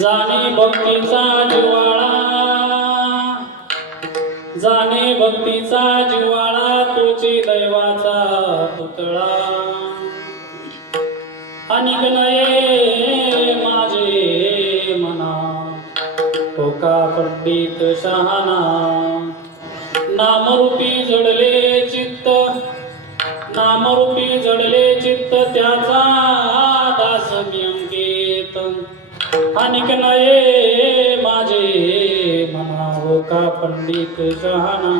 जाणे भक्तीचा जिव्हाळा, जाणे भक्तीचा जिव्हाळा, तोची दैवाचा पुतळा. अनिक नये माझे मना, होका पंडित शहाणा. नामरूपी जडले चित्त, नामरूपी जडले चित्त, त्याचा दास मी अंकित. अनिक नये माझे मना, होका पंडित शहाणा.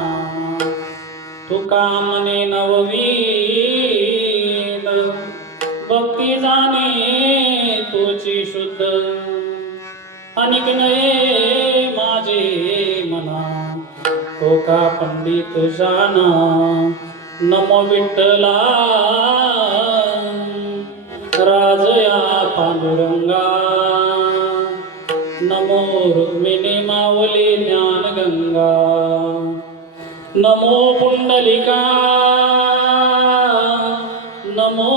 तुका मने नववीन, भक्ती जाणे तुझी शुद्ध. अनिक नये माझे मना, होका पंडित शहाणा. नमो विठ्ठला राजया पांडुरंगा, नमो रुक्मिणी माऊली ज्ञानगंगा. नमो पुंडलिका, नमो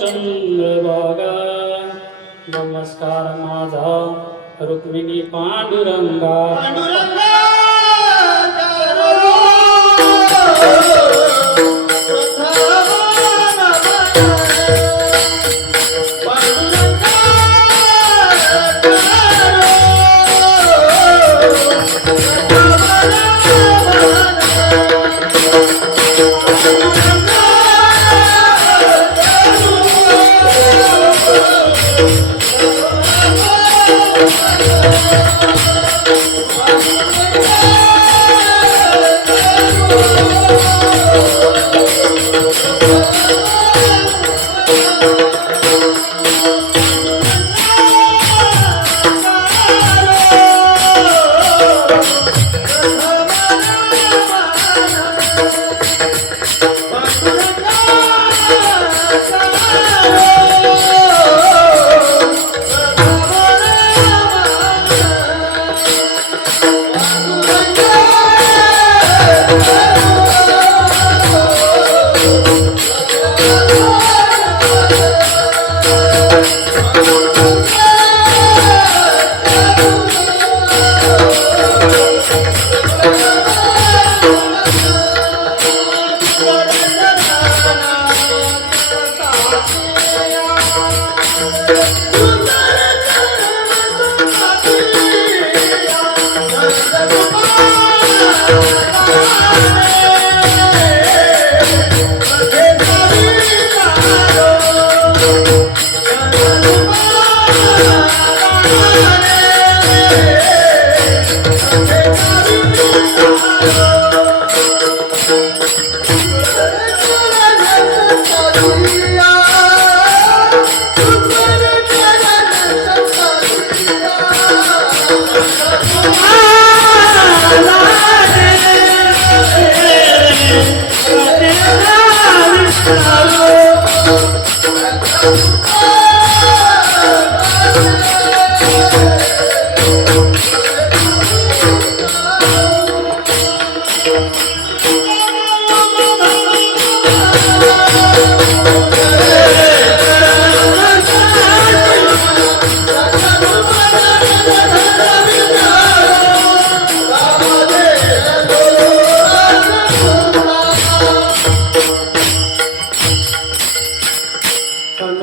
चंद्रभागा. नमस्कार माझा रुक्मिणी पांडुरंगा.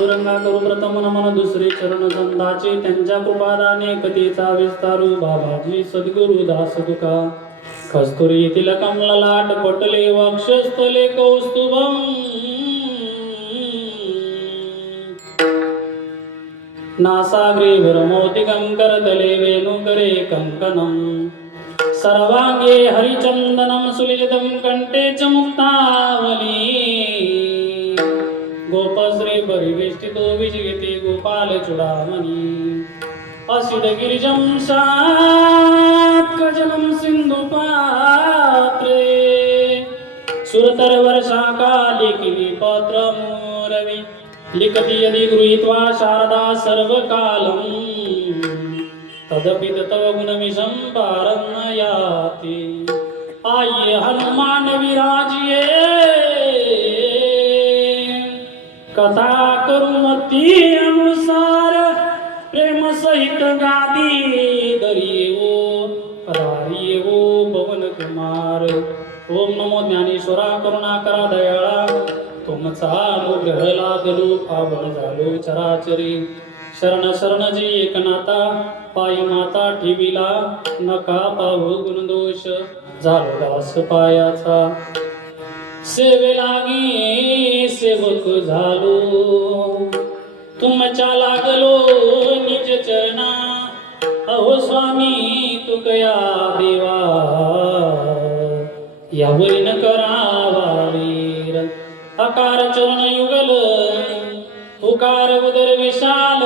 पांडुरंगा करू प्रथम नमन दुसरे चरण संताचे त्यांच्या कृपादाने कथेचा विस्तारू बाबाजी सद्गुरु दास तुका कस्तुरी तिलकम ललाट पटले वक्षस्थले कौस्तुभम नासाग्रे भ्रमोतिकं करतले वेणुकरे कंकणं सर्वांगे हरिचंदनं सुलितं कंठे च मुक्तावली गोपश्री परिवेष्टितो विजयते गोपाल चूडामणि असिद गिरिजं शात्कजलं सिन्धुपात्रे सुरतर वर्षाकालिकिनी पत्रमुरवि लिखति यदि गृहीत्वा शारदा सर्वकालं तदपि तव गुणमिशं पारं न याति आये हनुमान विराजिये कथा करुमती अनुसार प्रेम सहित गादी दरिये ओ पवन कुमार ओम नमो ज्ञानेश्वरा करुणाकरा दयाळा तुमचा अनुग्रह लादलो पावन झालो चराचरी शरण शरण जी एकनाथा पायी माता ठेविला नका पाहू गुणदोष झालो दास पायाचा सेवे लागी सेवक झालो तुमच्या लागलो निज चरणा अहो स्वामी तुकया देवा यावरी न करावा वीर अकार चरण युगल उकार उदर विशाल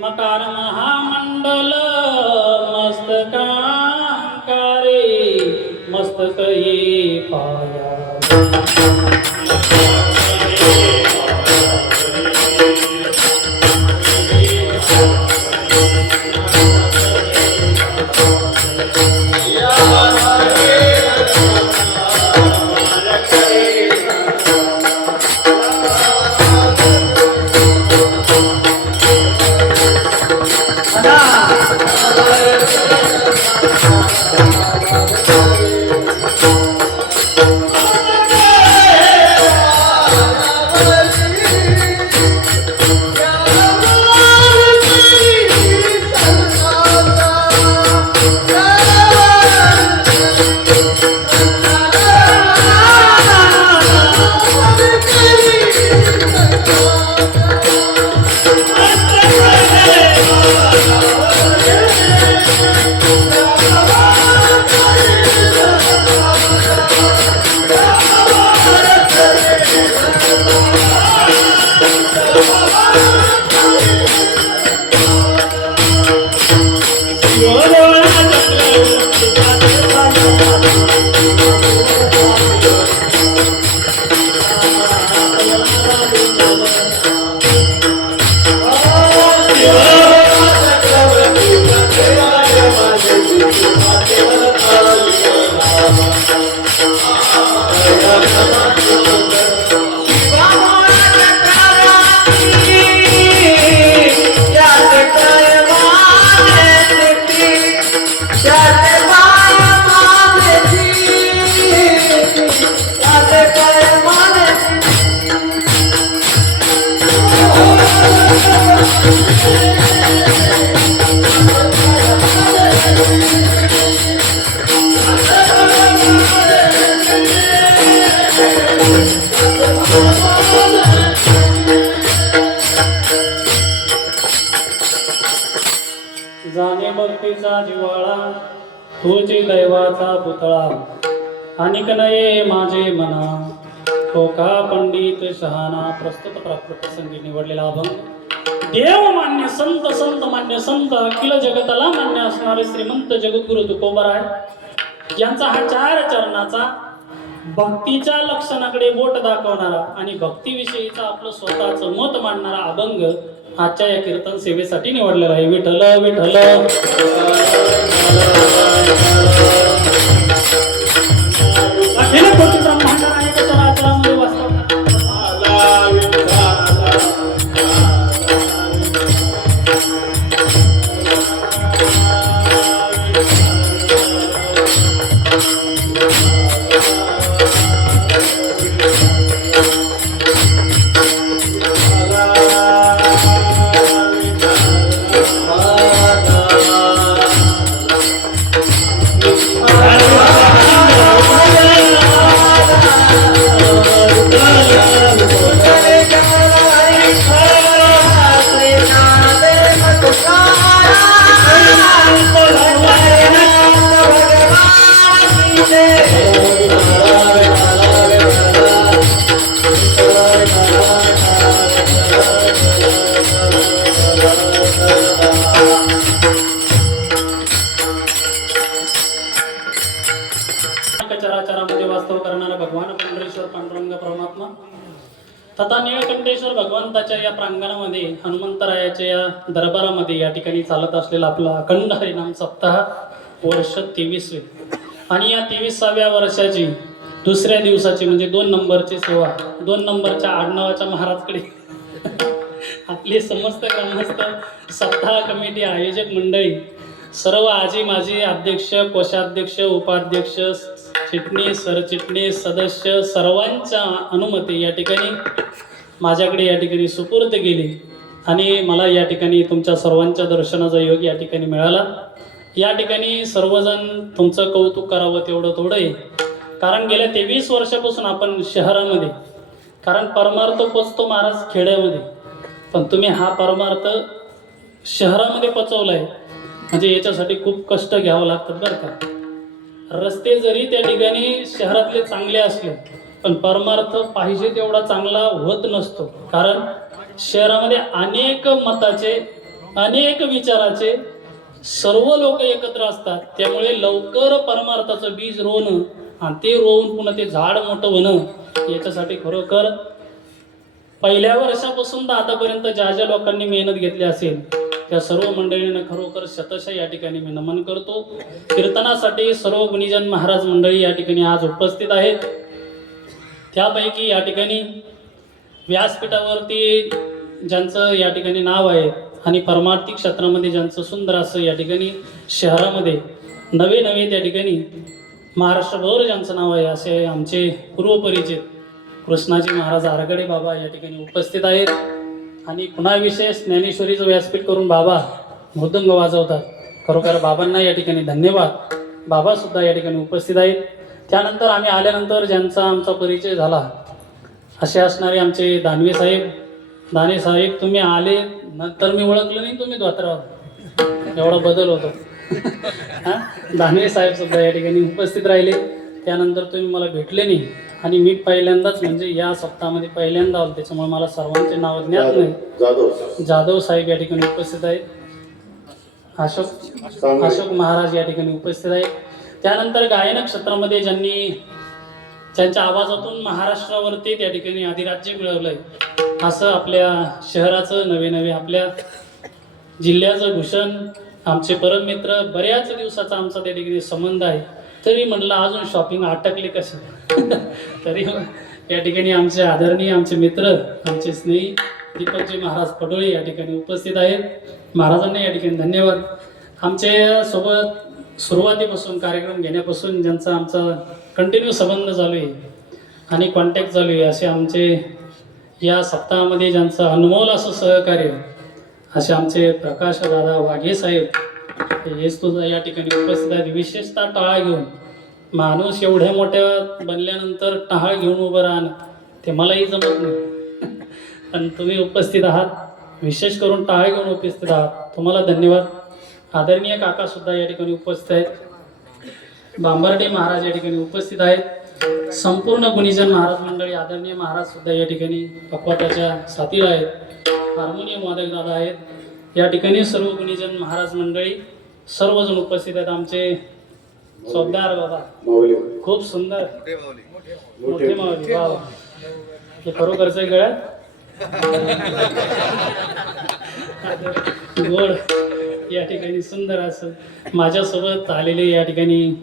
मकार महामंडल मस्तकांकारे मस्तक ये पाया जाणे भक्तीचा जिव्हाळा तुझे दैवाचा पुतळा अनिक नये माझे मना तो का पंडित शहाणा प्रस्तुत प्राकृत संगी निवडलेला अभंग देव मान्य संत संत मान्य संत अखिल जगताला मान्य असणारे श्रीमंत जगद्गुरु तुकोबराय यांचा हा 4 चरणाचा भक्तीच्या लक्षणाकडे बोट दाखवणारा आणि भक्तीविषयीचा आपलं स्वतःचं मत मांडणारा अभंग आजच्या या कीर्तन सेवेसाठी निवडलेला आहे. विठ्ठल विठ्ठल अखिल कोटी ब्रह्मांड नायक चराचरामध्ये वास्तव La तथा निळकंठेश्वर भगवंताच्या या प्रांगणामध्ये हनुमंतरायाच्या या दरबारामध्ये या ठिकाणी चालत असलेला आपला अखंड हरिनाम सप्ताह वर्ष 23वे आणि या 23व्या वर्षाची दुसऱ्या दिवसाची म्हणजे 2 नंबरची सेवा 2 नंबरच्या आडनावाच्या महाराजकडे आपली समस्त ग्रामस्थ सप्ताह कमिटी आयोजक मंडळी सर्व आजी माजी अध्यक्ष कोषाध्यक्ष उपाध्यक्ष चिटणीस सरचिटणीस सदस्य सर्वांच्या अनुमती या ठिकाणी माझ्याकडे या ठिकाणी सुपूर्द केली आणि मला या ठिकाणी तुमच्या सर्वांच्या दर्शनाचा योग या ठिकाणी मिळाला. या ठिकाणी सर्वजण तुमचं कौतुक करावं तेवढं थोडं आहे, कारण गेल्या 23 वर्षापासून आपण शहरामध्ये, कारण परमार्थ पोचतो महाराज खेड्यामध्ये, पण तुम्ही हा परमार्थ शहरामध्ये पचवला आहे म्हणजे याच्यासाठी खूप कष्ट घ्यावं लागतात बरं का. रस्ते जरी त्या ठिकाणी शहरातले चांगले असले पण परमार्थ पाहिजे तेवढा चांगला होत नसतो, कारण शहरामध्ये अनेक मताचे अनेक विचाराचे सर्व लोक एकत्र असतात. त्यामुळे लवकर परमार्थाचं बीज रोवणं आणि ते रोवून पुन्हा ते झाड मोठं होणं याच्यासाठी खरोखर पहिल्या वर्षापासून तर आतापर्यंत ज्या ज्या लोकांनी मेहनत घेतली असेल त्या सर्व मंडळींना खरोखर शतशः या ठिकाणी मी नमन करतो. कीर्तनासाठी सर्व गुणीजन महाराज मंडळी या ठिकाणी आज उपस्थित आहेत. त्यापैकी या ठिकाणी व्यासपीठावरती ज्यांचं या ठिकाणी नाव आहे आणि परमार्थिक क्षेत्रामध्ये ज्यांचं सुंदर असं या ठिकाणी शहरामध्ये नवे नवे त्या ठिकाणी महाराष्ट्रभर ज्यांचं नाव आहे असे आमचे पूर्वपरिचित कृष्णाजी महाराज आरगडे बाबा या ठिकाणी उपस्थित आहेत. आणि पुन्हा विशेष ज्ञानेश्वरीचं व्यासपीठ करून बाबा मृदंग वाजवतात. खरोखर बाबांना या ठिकाणी धन्यवाद. बाबासुद्धा या ठिकाणी उपस्थित आहेत. त्यानंतर आम्ही आल्यानंतर ज्यांचा आमचा परिचय झाला असे असणारे आमचे दानवे साहेब. दाने साहेब तुम्ही आले नंतर मी ओळखलं नाही तुम्ही धोत्रावर, एवढा बदल होतो. हां, दानवे साहेब सुद्धा या ठिकाणी उपस्थित राहिले. त्यानंतर तुम्ही मला भेटले नाही आणि मी पहिल्यांदाच म्हणजे या सप्ताहामध्ये पहिल्यांदा आलो, त्याच्यामुळे मला सर्वांचे नाव ज्ञात नाही. जाधव साहेब या ठिकाणी उपस्थित आहेत. अशोक महाराज या ठिकाणी उपस्थित आहेत. त्यानंतर गायन क्षेत्रामध्ये ज्यांनी ज्यांच्या आवाजातून महाराष्ट्रावरती त्या ठिकाणी अधिराज्य मिळवलंय असं आपल्या शहराचं नवे नवे आपल्या जिल्ह्याचं भूषण आमचे परममित्र, बऱ्याच दिवसाचा आमचा त्या ठिकाणी संबंध आहे. तरी म्हटलं अजून शॉपिंग अटकली कशी तरी या ठिकाणी आमचे आदरणीय आमचे मित्र आमचे स्नेही दीपकजी महाराज पडोळे या ठिकाणी उपस्थित आहेत. महाराजांना या ठिकाणी धन्यवाद. आमच्या सोबत सुरुवातीपासून कार्यक्रम घेण्यापासून ज्यांचा आमचा कंटिन्यू संबंध चालू आहे आणि कॉन्टॅक्ट चालू आहे असे आमचे या सप्ताहामध्ये ज्यांचं अनमोल असं सहकार्य असे आमचे प्रकाश दादा वाघे साहेब हेच तुझं या ठिकाणी उपस्थित आहेत. विशेषतः टाळ घेऊन माणूस एवढ्या मोठ्या बनल्यानंतर टाळ घेऊन उभं राहणं ते मलाही जमत नाही, पण तुम्ही उपस्थित आहात. विशेष करून टाळ घेऊन उपस्थित आहात, तुम्हाला धन्यवाद. आदरणीय काकासुद्धा या ठिकाणी उपस्थित आहेत. बांबर्डे महाराज या ठिकाणी उपस्थित आहेत. संपूर्ण गुणीजन महाराज मंडळी आदरणीय महाराजसुद्धा या ठिकाणी पक्वाताच्या साथीला आहेत. हार्मोनियम वादक दादा आहेत. या ठिकाणी सर्व गुणीजन महाराज मंडळी सर्वजण उपस्थित आहेत. आमचे चौदार बाबा खूप सुंदर मोठे मावली वा हे खरोखरचं गळ्यात गोड या ठिकाणी सुंदर असं माझ्यासोबत आलेले या ठिकाणी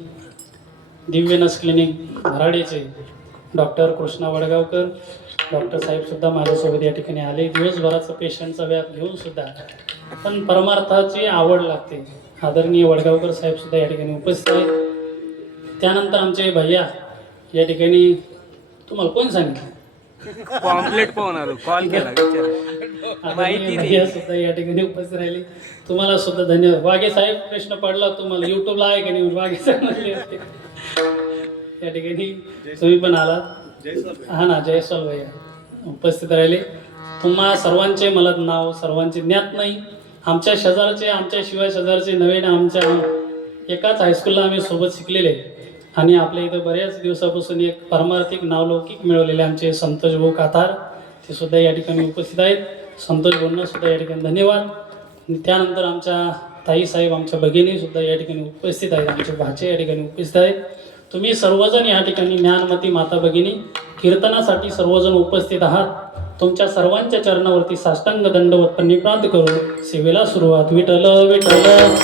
दिव्यनस क्लिनिक भराडेचे डॉक्टर कृष्णा वडगावकर डॉक्टर साहेबसुद्धा माझ्यासोबत या ठिकाणी आले. दिवसभराचं पेशंटचा व्याप घेऊन सुद्धा पण परमार्थाची आवड लागते. आदरणीय वडगावकर साहेबसुद्धा या ठिकाणी उपस्थित आहेत. त्यानंतर आमचे भैया या ठिकाणी तुम्हाला कोण सांगितलं पॉम्पलेट पाहून आलो, कॉल केला भैया सुद्धा या ठिकाणी उपस्थित राहिले. तुम्हाला सुद्धा धन्यवाद. वाघे साहेब प्रश्न पडला तुम्हाला युट्यूबला आहे का नाही वाघे साहेब म्हणले होते या ठिकाणी तुम्ही पण आलात. हा ना जयस्वाल भैया उपस्थित राहिले. तुम्हा सर्वांचे मला नाव सर्वांचे ज्ञात नाही. आमच्या शेजारचे आमच्या शिवाय शेजारचे नवीन आमच्या एकाच हायस्कूलला आम्ही सोबत शिकलेले आणि आपल्या इथं बऱ्याच दिवसापासून एक पारमार्थिक नावलौकिक मिळवलेले आमचे संतोष भाऊ कातार ते सुद्धा या ठिकाणी उपस्थित आहेत. संतोष भाऊंना सुद्धा या ठिकाणी धन्यवाद. त्यानंतर आमच्या ताईसाहेब आमच्या भगिनीसुद्धा या ठिकाणी उपस्थित आहेत. आमचे भाचे या ठिकाणी उपस्थित आहेत. तुम्ही सर्वजण या ठिकाणी ज्ञानमती माता भगिनी कीर्तनासाठी सर्वजण उपस्थित आहात. तुमच्या सर्वांच्या चरणावरती साष्टांग दंडवत प्रणिपात करून सेवेला सुरुवात. विठ्ठल विठ्ठल.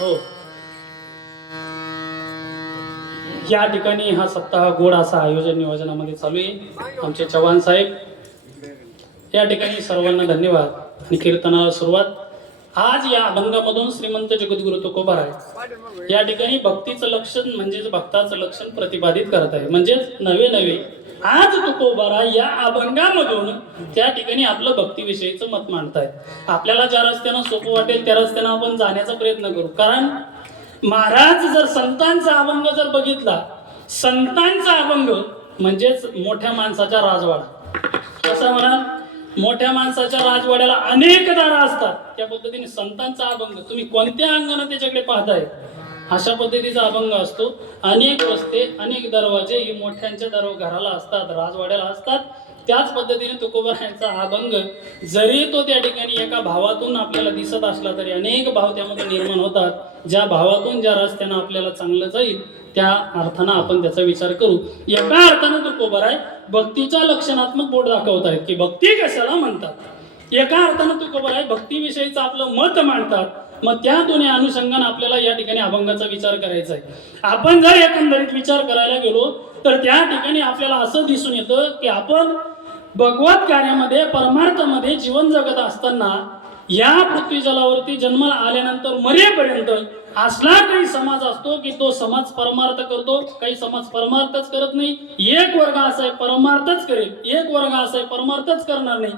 हो, या ठिकाणी हा सप्ताह गोड असा आयोजन नियोजनामध्ये चालू आहे. आमचे चव्हाण साहेब, या ठिकाणी सर्वांना धन्यवाद. आणि कीर्तनाला सुरुवात. आज या अभंगामधून श्रीमंत जगद्गुरु तुकोबाराय या ठिकाणी भक्तीचं लक्षण म्हणजेच भक्ताचं लक्षण प्रतिपादित करत आहे. म्हणजेच नवे आज तुकोबाराय या अभंगामधून त्या ठिकाणी आपलं भक्तीविषयीचं मत मांडतायत. आपल्याला ज्या रस्त्यानं सोपं वाटेल त्या रस्त्यानं आपण जाण्याचा प्रयत्न करू. कारण महाराज जर संतांचा अभंग जर बघितला, संतांचा अभंग म्हणजेच मोठ्या माणसाच्या राजवाडा. कसं म्हणा, मोठ्या माणसाच्या राजवाड्याला अनेक दारं असतात. त्या पद्धतीने संतांचा अभंग तुम्ही कोणत्या अंगाने त्याच्याकडे पाहताय अशा पद्धतीचा अभंग असतो. अनेक रस्ते, अनेक दरवाजे ही मोठ्यांच्या घराला असतात, राजवाड्याला असतात. त्याच पद्धतीने तुकोबारायांचा अभंग जरी तो त्या ठिकाणी एका भावातून आपल्याला दिसत असला तरी अनेक भाव त्यामध्ये निर्माण होतात. ज्या भावातून ज्या रस्त्यानं आपल्याला चांगलं जाईल त्या अर्थानं आपण त्याचा विचार करू. एका अर्थानं तुकोबाराय भक्तीच्या लक्षणात्मक बोट दाखवत आहेत की भक्ती कशाला म्हणतात. एका अर्थानं तुकोबाराय भक्तीविषयीचं आपलं मत मांडतात. मग त्या दोन्ही अनुषंगाने आपल्याला या ठिकाणी अभंगाचा विचार करायचा आहे. आपण जर एकंदरीत विचार करायला गेलो तर त्या ठिकाणी आपल्याला असं दिसून येतं की आपण भगवत कार्यामध्ये, परमार्थामध्ये जीवन जगत असताना या पृथ्वी जलावरती जन्माला आल्यानंतर मरेपर्यंत असला काही समाज असतो की तो समाज परमार्थ करतो, काही समाज परमार्थच करत नाही. एक वर्ग असा आहे परमार्थच करेल, एक वर्ग असा आहे परमार्थच करणार नाही.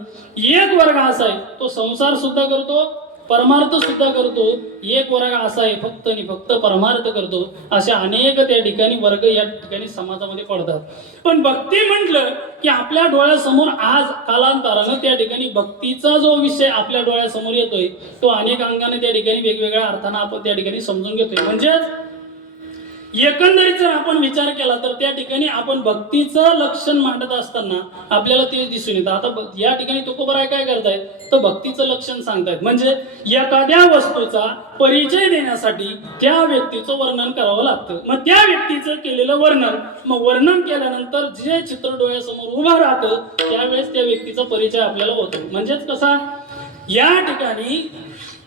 एक वर्ग असा आहे तो संसार सुद्धा करतो, परमार्थ सुद्धा करतो. एक वर्ग असा आहे फक्त आणि फक्त परमार्थ करतो. अशा अनेक त्या ठिकाणी वर्ग या ठिकाणी समाजामध्ये पडतात. पण भक्ती म्हटलं की आपल्या डोळ्यासमोर आज कालांतरानं त्या ठिकाणी भक्तीचा जो विषय आपल्या डोळ्यासमोर येतोय तो अनेक अंगाने त्या ठिकाणी वेगवेगळ्या अर्थानं आपण त्या ठिकाणी समजून घेतोय. म्हणजेच एकंदरीत जर आपण विचार केला तर त्या ठिकाणी आपण भक्तीचं लक्षण मांडत असताना आपल्याला ते दिसून येतं. आता या ठिकाणी तुकोबाराय काय करतायत तर भक्तीचं लक्षण सांगतायत. म्हणजे एखाद्या वस्तूचा परिचय देण्यासाठी त्या व्यक्तीचं वर्णन करावं लागतं. मग त्या व्यक्तीचं केलेलं वर्णन, मग वर्णन केल्यानंतर जे चित्र डोळ्यासमोर उभं राहतं त्यावेळेस त्या व्यक्तीचा परिचय आपल्याला होतो. म्हणजेच कसा, या ठिकाणी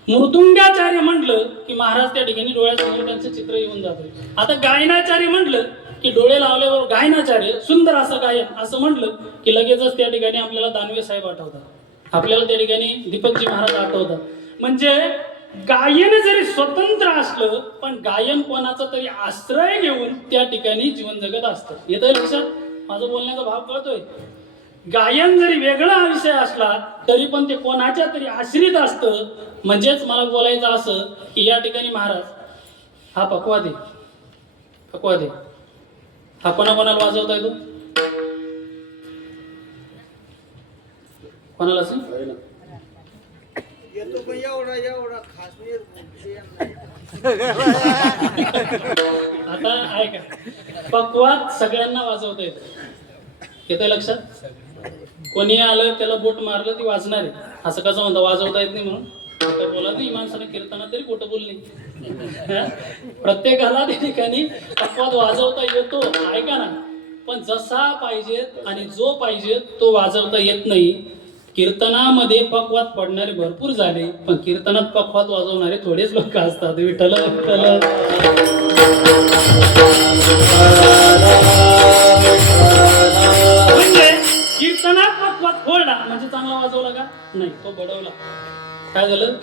मृदुंगाचार्य म्हटलं की महाराज त्या ठिकाणी डोळ्यासमोर त्यांचं चित्र येऊन जातं. आता गायनाचार्य म्हटलं की डोळे लावल्यावर गायनाचार्य सुंदर असं गायन असं म्हटलं की लगेचच त्या ठिकाणी आपल्याला दानवे साहेब आठवतात, आपल्याला त्या ठिकाणी दीपकजी महाराज आठवतात. म्हणजे गायन जरी स्वतंत्र असलं पण गायन कोणाचा तरी आश्रय घेऊन त्या ठिकाणी जीवन जगत असतं. येतंय लक्षात? माझं बोलण्याचा भाव कळतोय? गायन जरी वेगळा विषय असला तरी पण ते कोणाच्या तरी आश्रित असतं. म्हणजेच मला बोलायचं असं की या ठिकाणी महाराज हा पकवाद आहे, हा कोणाला वाजवता येतो? कोणाला असेल? आता आहे का, पकवाद सगळ्यांना वाजवता येतो. येतंय लक्षात? कोणी आलं त्याला बोट मारलं ती वाजणार आहे. असं कसं म्हणतं वाजवता येत नाही म्हणून? खोटं बोला नाही माणसाने कीर्तनात तरी खोटं बोलणे. प्रत्येकाला त्या ठिकाणी पकवाद वाजवता येतो, ऐका ना. पण जसा पाहिजे आणि जो पाहिजे तो वाजवता येत नाही. कीर्तनामध्ये पकवाद पडणारे भरपूर झाले पण कीर्तनात पकवाद वाजवणारे थोडेच लोक असतात. विठ्ठल विठ्ठल. म्हणजे कीर्तनात पकवाद फोडला म्हणजे चांगला वाजवला का? नाही, तो बडवला. काय झालं?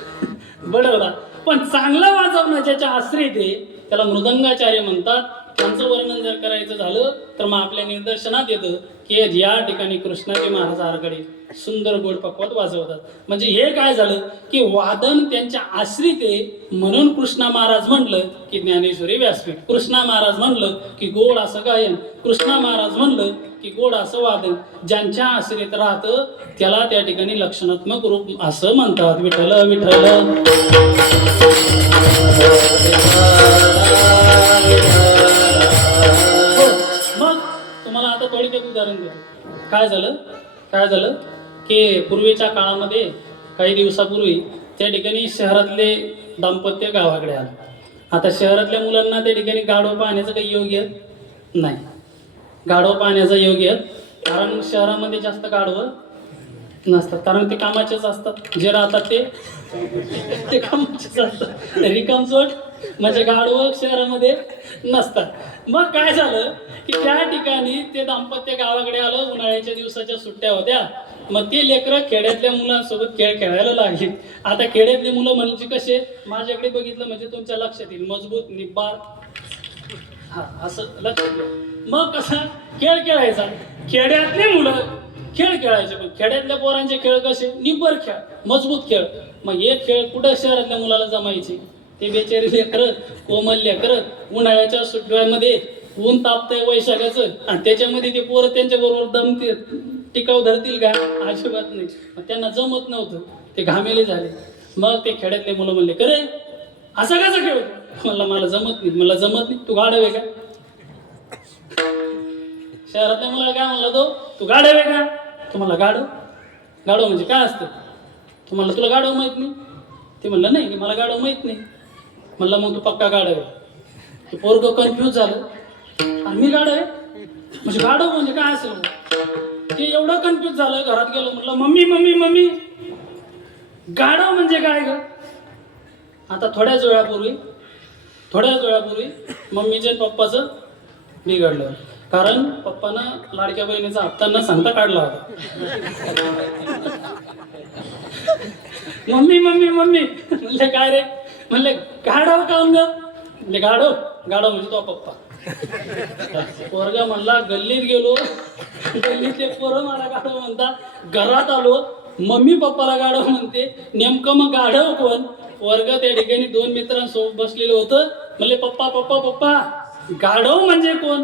बडवला. पण चांगला वाजवणं ज्याच्या आश्रित आहे त्याला मृदंगाचार्य म्हणतात. त्यांचं वर्णन जर करायचं झालं तर मग आपल्या निदर्शनात येतं की या ठिकाणी कृष्णाजी महाराज आरकडे सुंदर गोड पकवात वाजवतात. म्हणजे हे काय झालं की वादन त्यांच्या आश्रित आहे, म्हणून कृष्णा महाराज म्हणलं की ज्ञानेश्वरी व्यासपीठ, कृष्णा महाराज म्हणलं की गोड असं गायन, कृष्णा महाराज म्हणलं की गोड असं वादन. ज्यांच्या आश्रित राहतं त्याला त्या ठिकाणी लक्षणात्मक रूप असं म्हणतात. विठ्ठल विठ्ठल. मग तुम्हाला आता थोडक्यात उदाहरण देतो. काय झालं की पूर्वीच्या काळामध्ये काही दिवसापूर्वी त्या ठिकाणी शहरातले दाम्पत्य गावाकडे आलं. आता शहरातल्या मुलांना त्या ठिकाणी गाढव पाहण्याचं काही योग्य नाही, गाढव पाहण्याचं योग्य, कारण शहरामध्ये जास्त गाढवं नसतात, कारण ते कामाचेच असतात. जे राहतात ते कामाचेच असतात. रिकामचोट म्हणजे गाढवं शहरामध्ये नसतात. मग काय झालं की त्या ठिकाणी ते दाम्पत्य गावाकडे आलं, उन्हाळ्याच्या दिवसाच्या सुट्ट्या होत्या. मग ते लेकरं खेड्यातल्या मुलांसोबत खेळ खेळायला लागली. आता खेड्यातली मुलं म्हणजे कसे, माझ्याकडे बघितलं म्हणजे तुमच्या लक्षात येईल, मजबूत निब्बार, हा असं लक्षात घ्या. मग कसा खेळ खेळायचा, खेड्यातली मुलं खेळ खेळायचे, पण खेड्यातल्या पोरांचे खेळ कसे, निब्बर खेळ, मजबूत खेळ. मग हे खेळ कुठं शहरातल्या मुलाला जमायचे. ते बेचारी लेकरं, कोमल लेकरं उन्हाळ्याच्या सुट्ट्यांमध्ये, ऊन तापतंय वैशाखाचं, आणि त्याच्यामध्ये ते पोरं त्यांच्या बरोबर दमते टिकाव धरतील का, अजिबात नाही. मग त्यांना जमत नव्हतं, ते घामेले झाले. मग ते खेड्यातले मुलं म्हणले, करे असं कसं खेळतो. मला जमत नाही. मला जमत नाही. तू गाढव आहे का. शहरातल्या मुलाला काय म्हणला तो, तू गाढव आहे का. तुम्हाला गाढव म्हणजे काय असतं, तुला गाढव माहित नाही. ते म्हणलं नाही, मला गाढव माहित नाही. म्हणलं मग तू पक्का गाढव आहे. ते पोरगं कन्फ्यूज झालं, आणि मी गाढव आहे म्हणजे गाढव म्हणजे काय असेल. ते एवढं कन्फ्यूज झालं, घरात गेलो, म्हटलं मम्मी मम्मी मम्मी गाढव म्हणजे काय ग. आता थोड्याच वेळापूर्वी मम्मीच्या आणि पप्पाचं बिघडलं, कारण पप्पानं लाडक्या बहिणीचा हप्ता न सांगता काढला होता. मम्मी मम्मी मम्मी म्हणले काय रे, म्हणले गाढव काऊन ग. म्हणजे गाढव म्हणजे तो पप्पा. पोरगा म्हणला गल्लीत गेलो, गल्लीतले पोरं मला गाढव म्हणतात. घरात आलो, मम्मी पप्पाला गाढव म्हणते. नेमकं मग गाढव कोण. वर्ग त्या ठिकाणी 2 मित्रांसोबत बसलेलं होतं. म्हणले पप्पा पप्पा पप्पा गाढव म्हणजे कोण,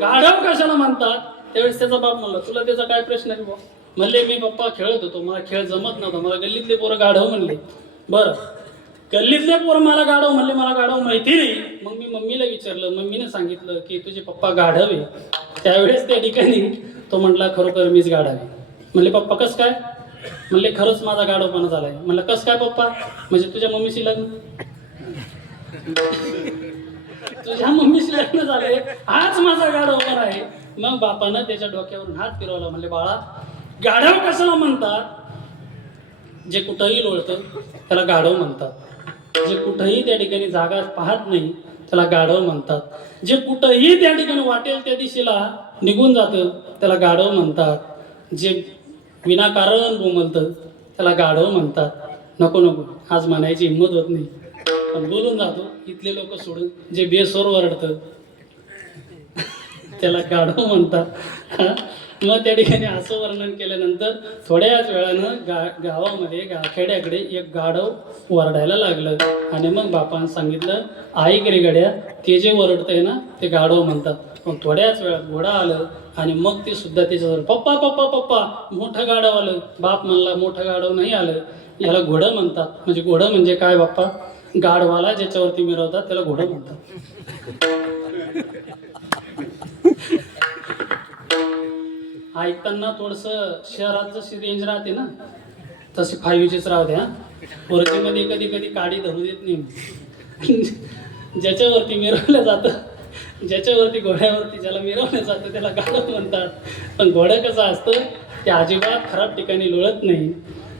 गाढव कशाला म्हणतात. त्यावेळेस त्याचा बाप म्हणला, तुला त्याचा काय प्रश्न आहे. म्हणले मी पप्पा खेळत होतो, मला खेळ जमत नव्हता, मला गल्लीतले पोरं गाढव म्हणले. बरं, गल्लीतले पोरं मला गाढव म्हणले, मला गाढव माहिती नाही. मग मी मम्मीला विचारलं, मम्मीने सांगितलं की तुझे पप्पा गाढव आहे. त्यावेळेस त्या ठिकाणी तो म्हटला खरोखर मीच गाढव आहे. म्हणले पप्पा कसं काय. म्हणले खरंच माझा गाढवपणा झालाय. म्हणलं कसं काय पप्पा. म्हणजे तुझ्या मम्मीशी लग्न झालंय, हाच माझा गाढवपणा आहे. मग बापानं त्याच्या डोक्यावरून हात फिरवला. म्हणले बाळा, गाढव कशाला म्हणतात. जे कुठंही लोळतं त्याला गाढव म्हणतात. जे कुठंही त्या ठिकाणी जागा पाहत नाही त्याला गाढव म्हणतात. जे कुठंही त्या ठिकाणी वाटेल त्या दिशेला निघून जातं त्याला गाढव म्हणतात. जे विनाकारण बोंबलतं त्याला गाढव म्हणतात. नको आज म्हणायची हिंमत होत नाही, पण बोलून जातो. इथले लोक सोडून जे बेसोर वरडतं त्याला गाढव म्हणतात. मग त्या ठिकाणी असं वर्णन केल्यानंतर थोड्याच वेळानं गावामध्ये खेड्याकडे एक गाढव वरडायला लागलं. आणि मग बापानं सांगितलं, ऐक रे गड्या, ते जे वरडतंय ना ते गाढव म्हणतात. पण थोड्याच वेळात घोडा आलं, आणि मग ते सुद्धा त्याच्यावर पप्पा पप्पा पप्पा मोठं गाढव आलं. बाप म्हणला मोठं गाढव नाही आलं, याला घोडं म्हणतात. म्हणजे घोडं म्हणजे काय बाप्पा, गाढवाला ज्याच्यावरती मिरवतात त्याला घोडं म्हणतात. ऐकताना थोडस शहरात जशी रेंज राहते ना तशी 5Gच राहते. हा, 4G कधी कधी काडी धरू देत नाही. ज्याच्यावरती मिरवलं जातं, ज्याच्यावरती घोड्यावरती ज्याला मिरवलं जातं त्याला गाढव म्हणतात. पण घोडं कसं असतं, ते अजिबात खराब ठिकाणी लोळत नाही.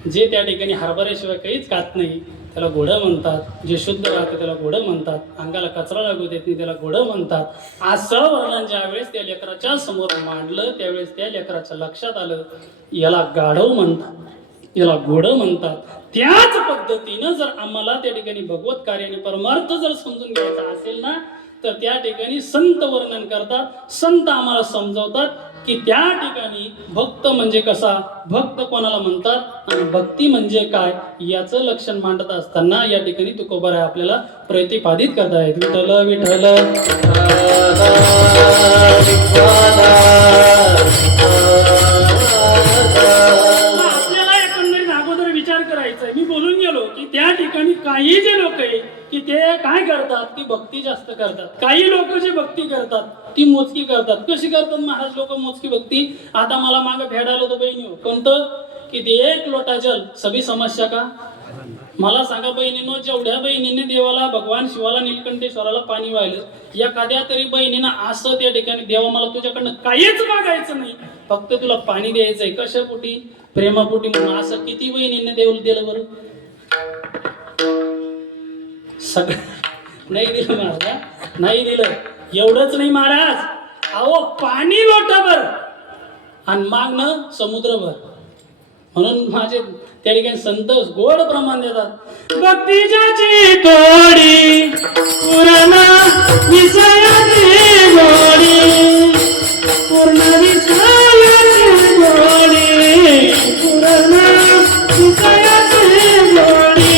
जे त्या ठिकाणी हरभऱ्याशिवाय काहीच खात नाही त्याला घोडं म्हणतात. जे शुद्ध राहतं त्याला घोडं म्हणतात. अंगाला कचरा लागू देत नाही त्याला घोडं म्हणतात. असं वर्णन ज्यावेळेस त्या लेकराच्या समोर मांडलं त्यावेळेस त्या लेकराच्या लक्षात आलं, याला गाढव म्हणतात, याला घोडं म्हणतात. त्याच पद्धतीनं जर आम्हाला त्या ठिकाणी भगवत कार्याने परमार्थ जर समजून घ्यायचा असेल ना, तर त्या ठिकाणी संत वर्णन करतात, संत आम्हाला समजवतात की त्या ठिकाणी भक्त म्हणजे कसा, भक्त कोणाला म्हणतात आणि भक्ती म्हणजे काय याचं लक्षण मांडत असताना या ठिकाणी तुकोबाराय आपल्याला प्रतिपादित करतायत. विठ्ठल विठ्ठल आपल्याला एकंदरीत अगोदर विचार करायचा आहे. मी बोलून गेलो की त्या ठिकाणी काही जे लोक आहे की ते काय करतात की भक्ती जास्त करतात, काही लोक जे भक्ती करतात ती मोजकी करतात. कशी करतात महाराज लोक मोजकी भक्ती? आता मला मागे फेडायला होतं बहिणी, कोणतं की ते एक लोटा जल सभी समस्या का. मला सांगा बहिणीनो, जेवढ्या बहिणीने देवाला भगवान शिवाला नीलकंठेश्वराला पाणी वाहिलं, एखाद्या तरी बहिणीनं असं त्या ठिकाणी देवा मला तुझ्याकडनं काहीच मागायचं नाही, फक्त तुला पाणी द्यायचंय कशापोटी, प्रेमापोटी म्हणून, असं किती बहिणीने देव दिलं बरं? सगळं नाही दिलं महाराज, नाही दिलं. एवढंच नाही महाराज, अहो पाणी लोटाभर आणि मागणं समुद्रभर. म्हणून माझे त्या ठिकाणी संत गोड प्रमाण देतात. भक्ती ज्याची थोडी पूर्ण विषयाची गोडी, पूर्ण विषयाची गोडी, पूर्ण विषयाची गोडी.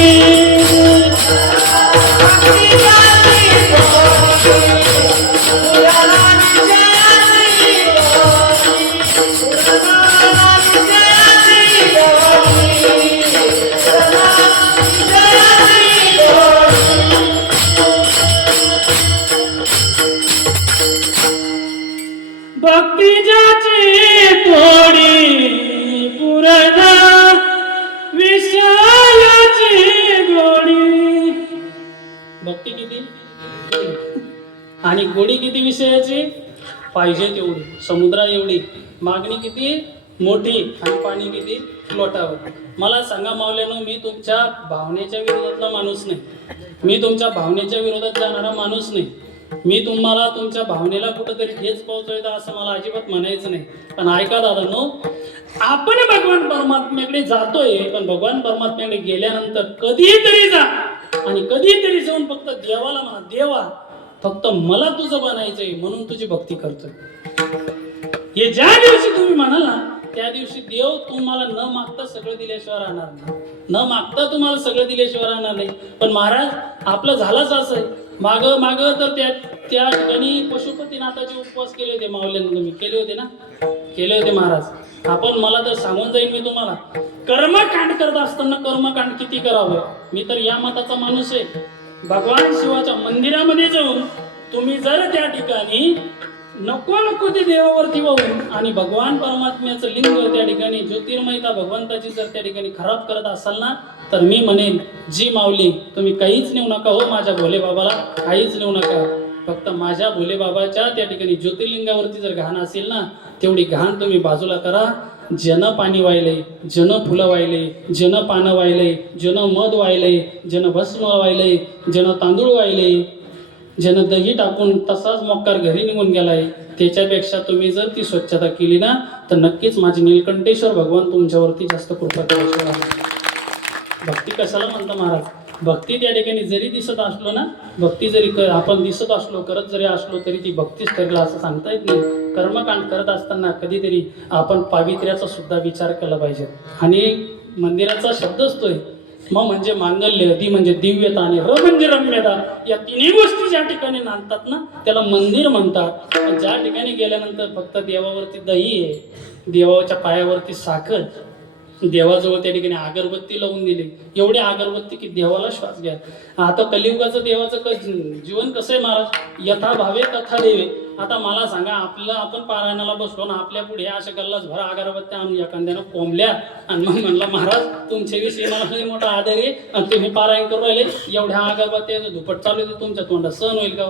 भक्ती ज्याची थोडी पूर्ण विषयाची गोडी. भक्ती किती आणि गोडी किती विषयाची, पाहिजे तेवढी, समुद्रा एवढी. मागणी किती मोठी आणि पाणी किती लोटावर. मला सांगा मावल्यानो, मी तुमच्या भावनेच्या विरोधातला माणूस नाही, मी तुमच्या भावनेच्या विरोधात जाणारा माणूस नाही. मी तुम्हाला तुमच्या भावनेला कुठंतरी ठेच पोहोचवतो असं मला अजिबात म्हणायचं नाही. पण ऐका दादांनो, आपण भगवान परमात्म्याकडे जातोय, पण भगवान परमात्म्याकडे गेल्यानंतर कधीतरी जा आणि कधीतरी जाऊन फक्त देवाला म्हणा, देवा फक्त मला तुझं बनायचंय म्हणून तुझी भक्ती करतोय. हे ज्या दिवशी तुम्ही म्हणाल ना, त्या दिवशी देव तुम्हाला न मागता सगळं दिल्याशिवाय राहणार नाही, न मागता तुम्हाला सगळं दिल्याशिवाय राहणार नाही. पण महाराज आपलं झालंच असं आहे, माग माग तर त्या ठिकाणी पशुपतीनाथाचे उपवास केले होते माऊल्यांना, तुम्ही केले होते ना, केले होते महाराज. आपण मला तर सांगून जाईल मी तुम्हाला, कर्मकांड करत असताना कर्मकांड किती करावं. मी तर या मताचा माणूस आहे. भगवान शिवाच्या मंदिरामध्ये जाऊन तुम्ही जर त्या ठिकाणी नको ते देवावरती वाहून आणि भगवान परमात्म्याचं लिंग त्या ठिकाणी ज्योतिर्मयता भगवंताची जर त्या ठिकाणी खराब करत असाल ना, तर मी म्हणेन जी माऊली तुम्ही काहीच नेऊ नका हो, माझ्या भोले बाबाला काहीच नेऊ नका. फक्त माझ्या भोले बाबाच्या त्या ठिकाणी ज्योतिर्लिंगावरती जर घाण असेल ना, तेवढी घाण तुम्ही बाजूला करा. जन पाणी वाहिले, जन फुलं वाहिले, जन पानं वाहिले, जन मध वाहिले, जन भस्म वाहिले, जन तांदूळ वाहिले, जन दही टाकून तसाच मोक्कार घरी निघून गेलाय. त्याच्यापेक्षा तुम्ही जर ती स्वच्छता केली ना, तर नक्कीच माझे नीलकंठेश्वर भगवान तुमच्यावरती जास्त कृपा करेल. भक्ती कशाला म्हणता महाराज? भक्ती त्या ठिकाणी जरी दिसत असलो ना, भक्ती जरी आपण दिसत असलो, करत जरी असलो, तरी ती भक्तीच ठरला असं सांगता येत नाही. कर्मकांड करत असताना कधीतरी आपण पावित्र्याचा सुद्धा विचार केला पाहिजे. आणि मंदिराचा शब्द असतोय म म्हणजे मांगल्य, दी म्हणजे दिव्यता आणि र म्हणजे रम्यता. या तिन्ही गोष्टी ज्या ठिकाणी नांदतात ना, त्याला मंदिर म्हणतात. ज्या ठिकाणी गेल्यानंतर फक्त देवावरती दही आहे, देवाच्या पायावरती साखर, देवाजवळ त्या ठिकाणी अगरबत्ती लावून दिली, एवढी अगरबत्ती की देवाला श्वास घ्या. आता कलियुगाचं देवाचं जीवन कसं आहे महाराज, यथा भावे तथा देवे. आता मला सांगा, आपण पारायणाला बसलो ना, आपल्या पुढे अशा गल्लाच भर अगरबत्त्या आणून एखाद्यानं कोंबल्या आणि मग म्हणलं महाराज तुमच्याविषयी मला लई मोठा आदर आहे आणि तुम्ही पारायण करू राहिले, एवढ्या अगरबत्त्याचं धुपट चालू आहे, तुमच्या तोंडात सहन होईल का?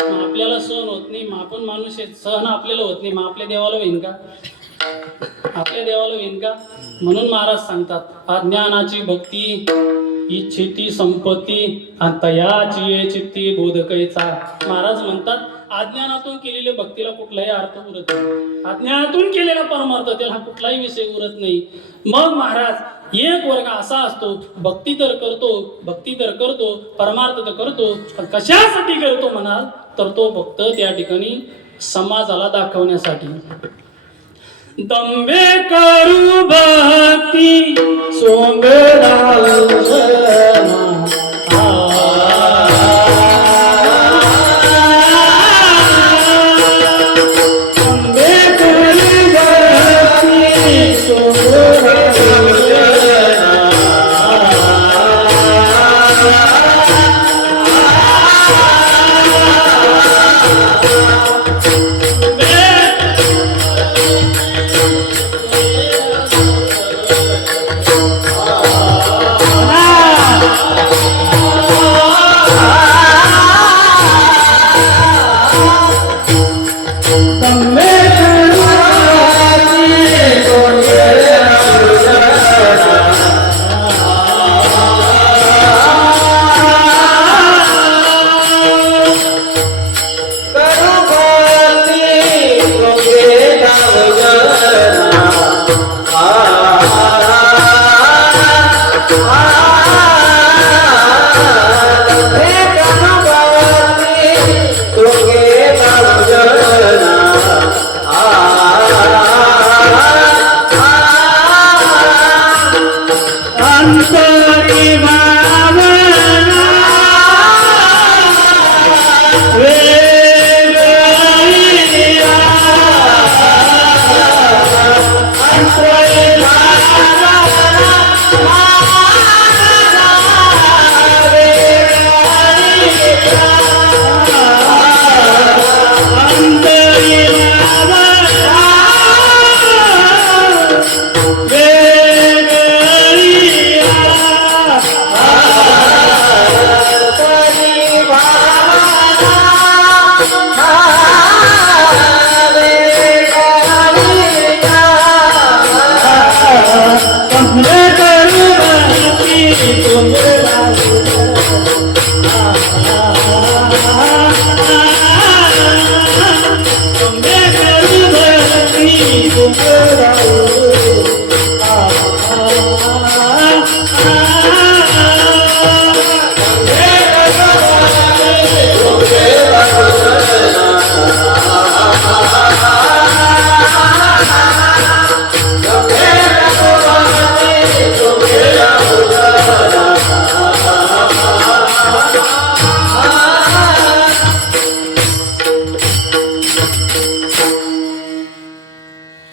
मग आपल्याला सहन होत नाही, मग आपण माणूस आहे, सहन आपल्याला होत नाही, मग आपल्या देवाला होईन का? आपल्या देवाला होईन का? म्हणून महाराज सांगतात, अज्ञानाची भक्ती इच्छिती संपत्ती आणि तयाची ये चित्ती बोधकैचा. महाराज म्हणतात, अज्ञानातून केलेल्या भक्तीला कुठलाही अर्थ उरत नाही, अज्ञानातून केलेला परमार्थ त्याला कुठलाही विषय उरत नाही. मग महाराज एक वर्ग असा असतो, भक्ती तर करतो, परमार्थ तर करतो, पण कशासाठी करतो म्हणाल तर तो फक्त त्या ठिकाणी समाजाला दाखवण्यासाठी. दंबे करू भक्ती सोंगराव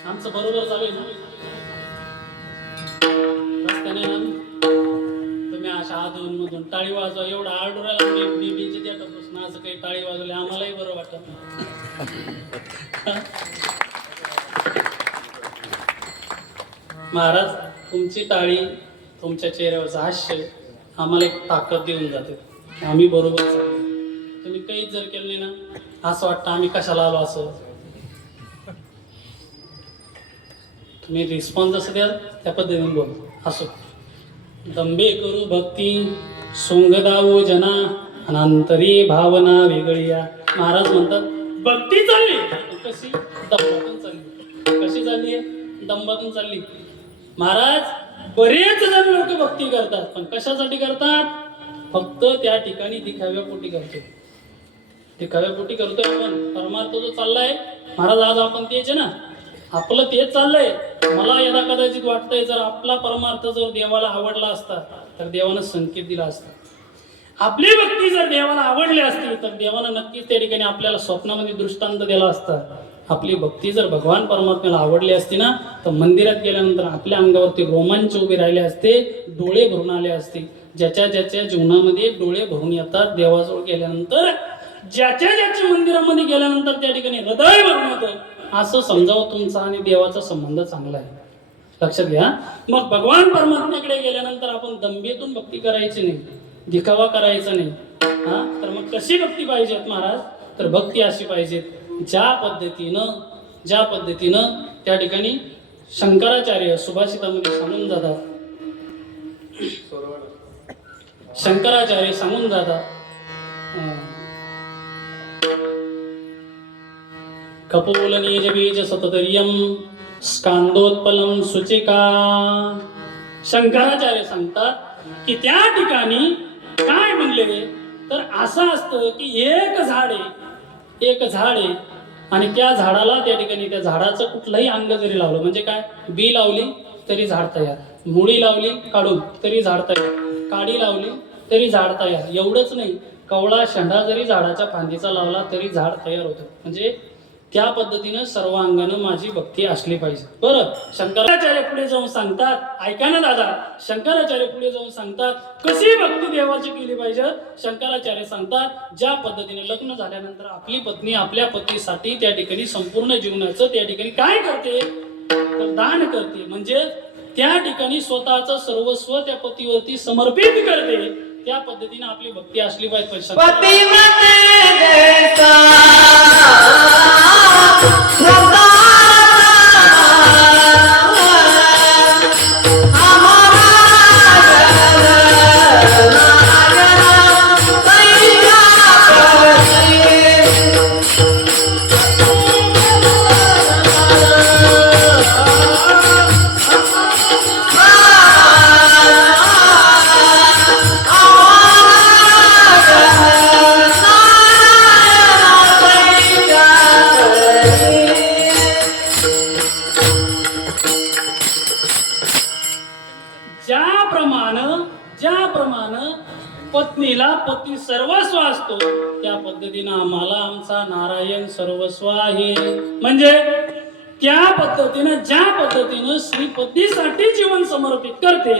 आमचं बरोबर चालू आहे ना रस्त्याने ना तुम्ही अशा अधून मधून टाळी वाजवा एवढा आरडोराला बीबीचे देतापासून असं काही टाळी वाजवले आम्हालाही बरं वाटत नाही. महाराज तुमची टाळी तुमच्या चेहऱ्यावरचं हास्य आम्हाला एक ताकद देऊन जाते आम्ही बरोबर चाललो. तुम्ही काहीच जर केलं नाही ना असं वाटतं आम्ही कशाला आलो असं. तुम्ही रिस्पॉन्स जसं द्याल त्या पद्धतीने बोल असो. दंबे करू भक्ती सोंगदावो जना अनंतरी भावना वेगळीया. महाराज म्हणतात भक्ती चालली कशी दंबातून चालली. कशी चालली आहे दंबातून चालली. महाराज बरेच जण लोक भक्ती करतात पण कशासाठी करतात फक्त त्या ठिकाणी दिखाव्यापोटी करतो. दिखाव्यापोटी करतोय आपण. परमार्थ जो चाललाय महाराज आज आपण तेच आहे ना आपलं तेच चाललंय. मला यदा कदाचित वाटतंय जर आपला परमार्थ जर देवाला आवडला असता तर देवानं संकेत दिला असता. आपली भक्ती जर देवाला आवडली असती तर देवानं नक्कीच त्या ठिकाणी आपल्याला स्वप्नामध्ये दृष्टांत दिला असता. आपली भक्ती जर भगवान परमात्म्याला आवडली असती ना तर मंदिरात गेल्यानंतर आपल्या अंगावरती रोमांच उभे राहिले असते डोळे भरून आले असते. ज्याच्या ज्याच्या जीवनामध्ये डोळे भरून येतात देवाजवळ गेल्यानंतर ज्याच्या ज्याच्या मंदिरामध्ये गेल्यानंतर त्या ठिकाणी हृदय भरून येतं असं समजावं तुमचा आणि देवाचा संबंध चांगला आहे. लक्षात घ्या. मग भगवान परमात्म्याकडे गेल्यानंतर आपण दंबेतून भक्ती करायची नाही दिखावा करायचा नाही. हा तर मग कशी भक्ती पाहिजेत महाराज तर भक्ती अशी पाहिजे ज्या पद्धतीनं त्या ठिकाणी शंकराचार्य सुभाषितामध्ये सांगून जातात. शंकराचार्य सांगून जातात कपोलनीज बीज सततर्यम स्कांदोत्पलम सुचिका. शंकराचार्य सांगतात की त्या ठिकाणी काय म्हणले तर असं असतं की एक झाड आहे एक झाड आहे आणि त्या झाडाला त्या ठिकाणी त्या झाडाचं कुठलंही अंग जरी लावलं, म्हणजे काय, बी लावली तरी झाड तयार, मुळी लावली काढून तरी झाड तयार, काडी लावली तरी झाड तयार. एवढंच नाही, कवळा शेंडा जरी झाडाच्या फांदीचा लावला तरी झाड तयार होतं. म्हणजे त्या पद्धतीनं सर्व अंगानं माझी भक्ती असली पाहिजे. बरं, शंकराचार्य पुढे जाऊन सांगतात, ऐका ना दादा, शंकराचार्य पुढे जाऊन सांगतात कशी भक्ती देवाची केली पाहिजे. शंकराचार्य सांगतात, ज्या पद्धतीने लग्न झाल्यानंतर आपली पत्नी आपल्या पतीसाठी त्या ठिकाणी संपूर्ण जीवनाचं त्या ठिकाणी काय करते, तर दान करते. म्हणजे त्या ठिकाणी स्वतःचं सर्वस्व त्या पतीवरती समर्पित करते. त्या पद्धतीने आपली भक्ती असली पाहिजे. ज्याप्रमाणे पत्नीला पती सर्वस्व असतो, त्या पद्धतीनं आम्हाला आमचा नारायण सर्वस्व आहे. म्हणजे त्या पद्धतीनं, ज्या पद्धतीनं स्त्री पतीसाठी जीवन समर्पित करते,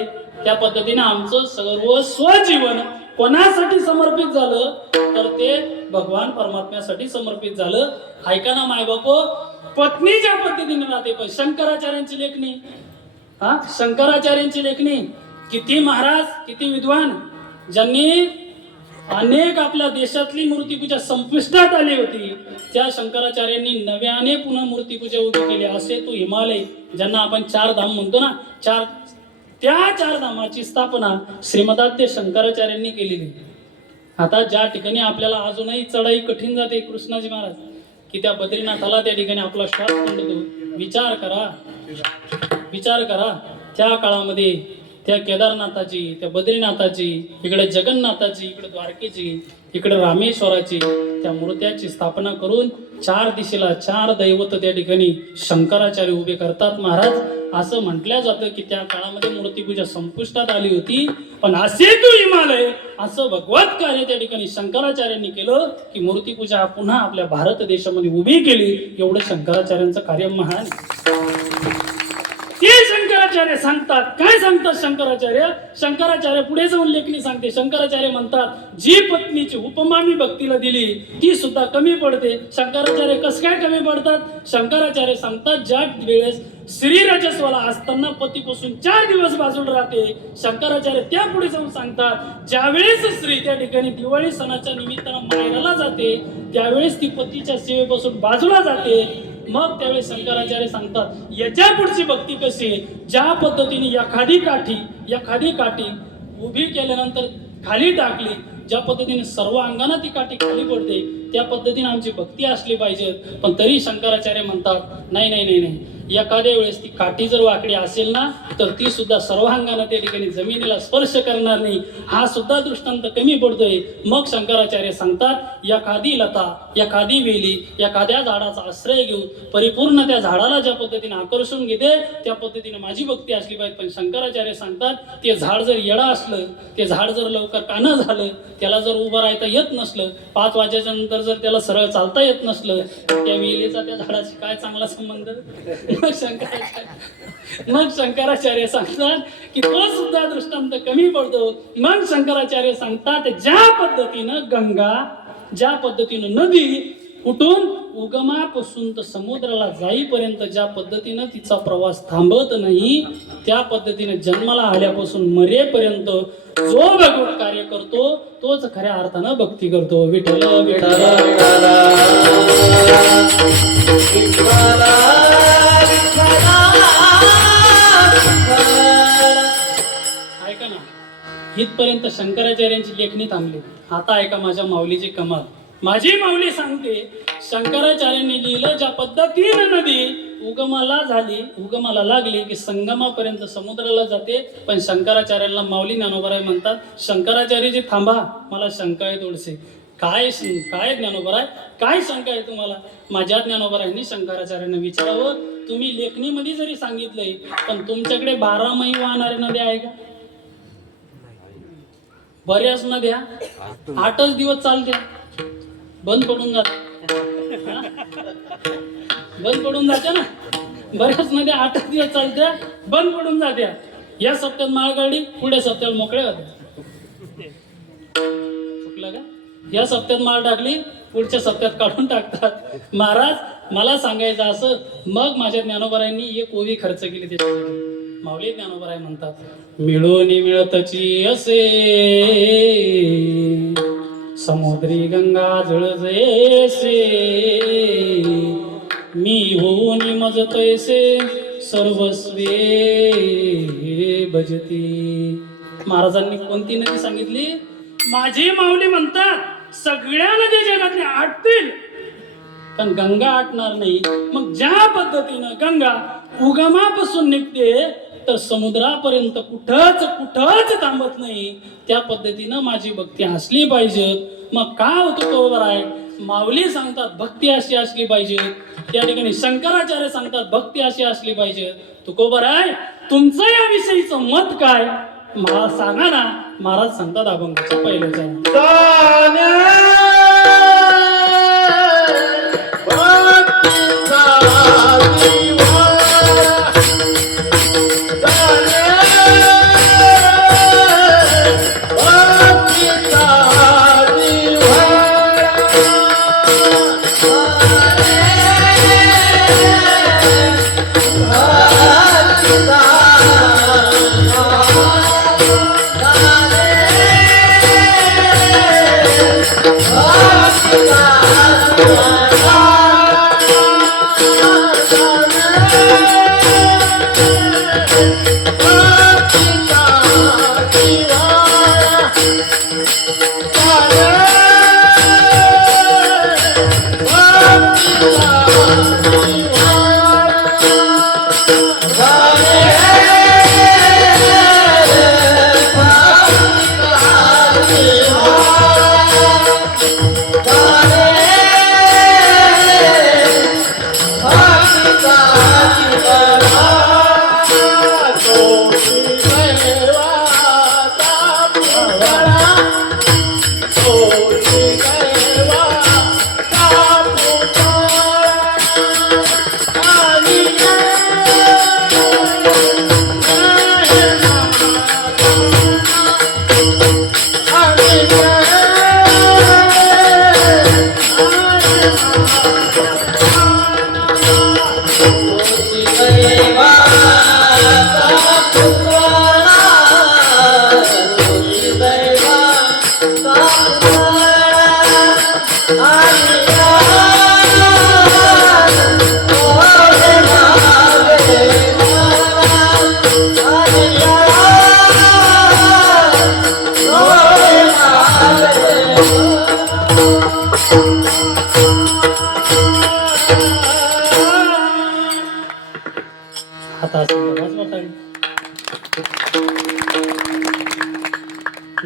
त्या पद्धतीनं आमचं सर्वस्व जीवन कोणासाठी समर्पित झालं, तर ते भगवान परमात्म्यासाठी समर्पित झालं. ऐका ना माय बापो, पत्नी ज्या पद्धतीने राहते, पण शंकराचार्यांची लेखणी, शंकराचार्यांची लेखणी, किती महाराज, किती विद्वान, ज्यांनी अनेक आपल्या देशातली मूर्तीपूजा संपुष्टात आली होती, त्या शंकराचार्यांनी नव्याने पुन्हा मूर्तीपूजा उभी केली. असे तो हिमालय, ज्यांना आपण 4 धाम म्हणतो ना, त्या 4 धामाची स्थापना श्रीमदाद्य शंकराचार्यांनी केलेली. आता ज्या ठिकाणी आपल्याला अजूनही चढाई कठीण जाते कृष्णाजी महाराज, की त्या बद्रीनाथाला त्या ठिकाणी आपला श्वास कोंडतो. विचार करा त्या काळामध्ये त्या केदारनाथाची, त्या बद्रीनाथाची, इकडे जगन्नाथाची, इकडे द्वारकेची, इकडे रामेश्वराची त्या मूर्त्याची स्थापना करून 4 दिशेला 4 दैवत त्या ठिकाणी शंकराचार्य उभे करतात. महाराज, असं म्हटलं जातं की त्या काळामध्ये मूर्तीपूजा संपुष्टात आली होती, पण असे तू हिमालय, असं भगवत कार्य त्या ठिकाणी शंकराचार्यांनी केलं की मूर्तीपूजा पुन्हा आपल्या भारत देशामध्ये उभी केली. एवढं शंकराचार्यांचं कार्य महान. ते शंकराचार्य सांगतात, काय सांगतात शंकराचार्य? शंकराचार्य पुढे जाऊन लेखणी सांगते. शंकराचार्य म्हणतात, जी पत्नीची उपमा मी भक्तीला दिली ती सुद्धा कमी पडते. शंकराचार्य कस काय कमी पडतात? शंकराचार्य सांगतात, ज्या वेळेस स्त्री रजस्वाला असताना पतीपासून 4 दिवस बाजूला राहते. शंकराचार्य त्या पुढे जाऊन सांगतात, ज्यावेळेस स्त्री त्या ठिकाणी दिवाळी सणाच्या निमित्तानं माहेराला जाते, त्यावेळेस ती पतीच्या सेवेपासून बाजूला जाते. मग त्यावेळेस शंकराचार्य सांगतात, याच्या पुढची भक्ती कशी आहे? ज्या पद्धतीने एखादी काठी उभी केल्यानंतर खाली टाकली, ज्या पद्धतीने सर्व अंगाने ती काठी खाली पडते, त्या पद्धतीने आमची भक्ती असली पाहिजे. पण तरी शंकराचार्य म्हणतात, नाही, एखाद्या वेळेस ती काठी जर वाकडी असेल ना, तर ती सुद्धा सर्वांगाने त्या ठिकाणी जमिनीला स्पर्श करणार नाही. हा सुद्धा दृष्टांत कमी पडतोय. मग शंकराचार्य सांगतात, एखादी लता, एखादी वेली, एखाद्या झाडाचा आश्रय घेऊन परिपूर्ण त्या झाडाला ज्या पद्धतीने आकर्षून घेते, त्या पद्धतीने माझी भक्ती असली पाहिजे. पण शंकराचार्य सांगतात, ते झाड जर येडा असलं, ते झाड जर लवकर कानं झालं, त्याला जर उभं राहता येत नसलं, 5 वाजेच्या नंतर जर त्याला सरळ चालता येत नसलं, त्या वेलीचा त्या झाडाशी काय चांगला संबंध? मग शंकराचार्य सांगतात की तो सुद्धा दृष्टांत कमी पडतो. मग शंकराचार्य सांगतात, ज्या पद्धतीनं गंगा, ज्या पद्धतीनं नदी कुठून उगमापासून तर समुद्राला जाईपर्यंत ज्या पद्धतीनं तिचा प्रवास थांबत नाही, त्या पद्धतीने जन्माला आल्यापासून मरेपर्यंत जो भगवत कार्य करतो, तोच खऱ्या अर्थानं भक्ती करतो. विठ्ठल विठ्ठल ऐका ना, इथपर्यंत शंकराचार्यांची लेखणी थांबली. आता ऐका माझ्या माऊलीची कमाल. माझी माऊली सांगते, शंकराचार्यांनी लिहिलं, ज्या पद्धतीने नदी उगमाला लागली की संगमापर्यंत समुद्राला जाते. पण शंकराचार्यांना माऊली ज्ञानोबराय म्हणतात, शंकराचार्यजी थांबा, मला शंका आहे थोडीशी. काय ज्ञानोबराय, काय शंका आहे तुम्हाला? माझ्या ज्ञानोबरायांनी शंकराचार्यांना विचारावं, तुम्ही लेखणीमध्ये जरी सांगितलंय, पण तुमच्याकडे 12 मही वाहणाऱ्या नद्या आहे का? बऱ्याच नद्या 8च दिवस चालत्या, बंद पडून जात, बंद पडून जात्या ना. बऱ्याच नद्या 8च दिवस चालत्या, बंद पडून जात्या. या सप्त्यात माळ काढली, पुढे सप्त्यात मोकळ्या होत्या. चुकलं का? या सप्त्यात माळ टाकली, पुढच्या सप्त्यात काढून टाकतात. महाराज, मला सांगायचं असं, मग माझ्या ज्ञानोबरायांनी एक ओवी खर्च केली त्याच्यामध्ये. माऊली ज्ञानोबराय म्हणतात, मिळून मिळतची असे समुद्री गंगा जळजैसे, मी होऊन मज तैसे सर्वस्वे भजती. महाराजांनी कोणती नदी सांगितली? माझी माऊली म्हणतात सगळ्या नद्या जगातल्या आटतील, पण गंगा आटणार नाही. मग ज्या पद्धतीनं गंगा उगमापासून निघते तर समुद्रापर्यंत कुठंच थांबत नाही, त्या पद्धतीनं माझी भक्ती असली पाहिजे. मग काय होतं बरोबर आहे? माऊली सांगतात भक्ती अशी असली पाहिजे, त्या ठिकाणी शंकराचार्य सांगतात भक्ती अशी असली पाहिजे. तुकोबर आहे, तुमचं या विषयीचं मत काय? मला सांगा ना. महाराज सांगतात अभंगाच्या पहिल्याच्या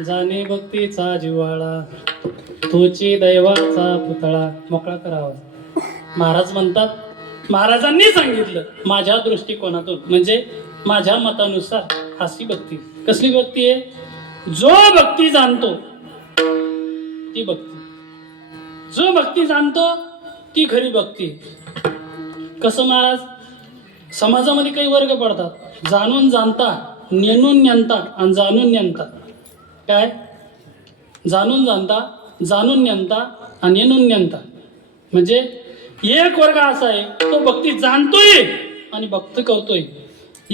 जाणे भक्तीचा जिव्हाळा, तुची दैवाचा पुतळा. मोकळा करावा. महाराज म्हणतात, महाराजांनी सांगितलं माझ्या दृष्टिकोनातून, म्हणजे माझ्या मतानुसार अशी भक्ती. कसली भक्ती आहे? जो भक्ती जाणतो ती भक्ती, जो भक्ती जाणतो ती खरी भक्ती. कसं महाराज? समाजामध्ये काही वर्ग पडतात, जाणून जाणता, नेणून नेणता आणि जाणून नेणता. काय? जाणून जाणता, जाणून नेणता आणि नेणून नेणता. म्हणजे एक वर्ग असा आहे तो भक्ती जाणतोय आणि भक्त करतोय.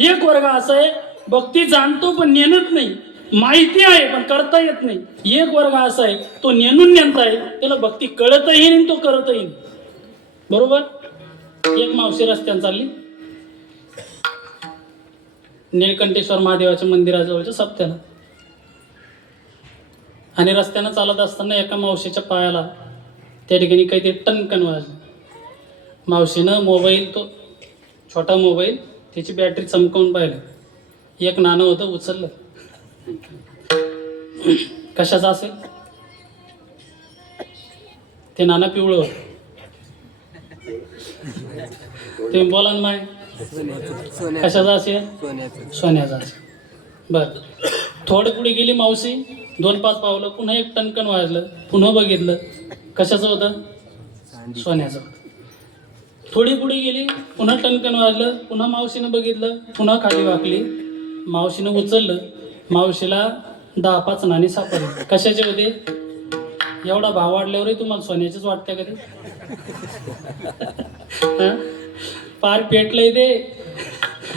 एक वर्ग असा आहे भक्ती जाणतो पण नेणत नाही, माहिती आहे पण करता येत नाही. एक वर्ग असा आहे तो नेणून नेणताय, त्याला भक्ती कळतही नाही, तो करतही नाही. बरोबर? एक मावशी रस्त्याने चालली निळकंठेश्वर महादेवाच्या मंदिराजवळच्या सप्त्याला, आणि रस्त्यानं चालत असताना एका मावशीच्या पायाला त्या ठिकाणी काहीतरी टणकन वाजलं. मावशीनं मोबाईल, तो छोटा मोबाईल, त्याची बॅटरी चमकावून पाहिलं. एक नाणं होतं, उचललं. कशाचं असेल? ते नाणं पिवळं होतं. तुम्ही बोला ना माय, कशाचा असेल? सोन्याचा असेल. बर, थोडं पुढे गेली मावशी, 2-5 पावलं, पुन्हा एक टणकन वाजलं, पुन्हा बघितलं, कशाचं होतं? सोन्याचं. थोडी पुढे गेली, पुन्हा टणकन वाजलं, पुन्हा मावशीनं बघितलं, पुन्हा खाली वाकली, मावशीनं उचललं, मावशीला 10-5 नाणी सापडली. कशाचे होते? एवढा भाव वाढल्यावरही तुम्हाला सोन्याचेच वाटते कधी? पार पेटलंय ते.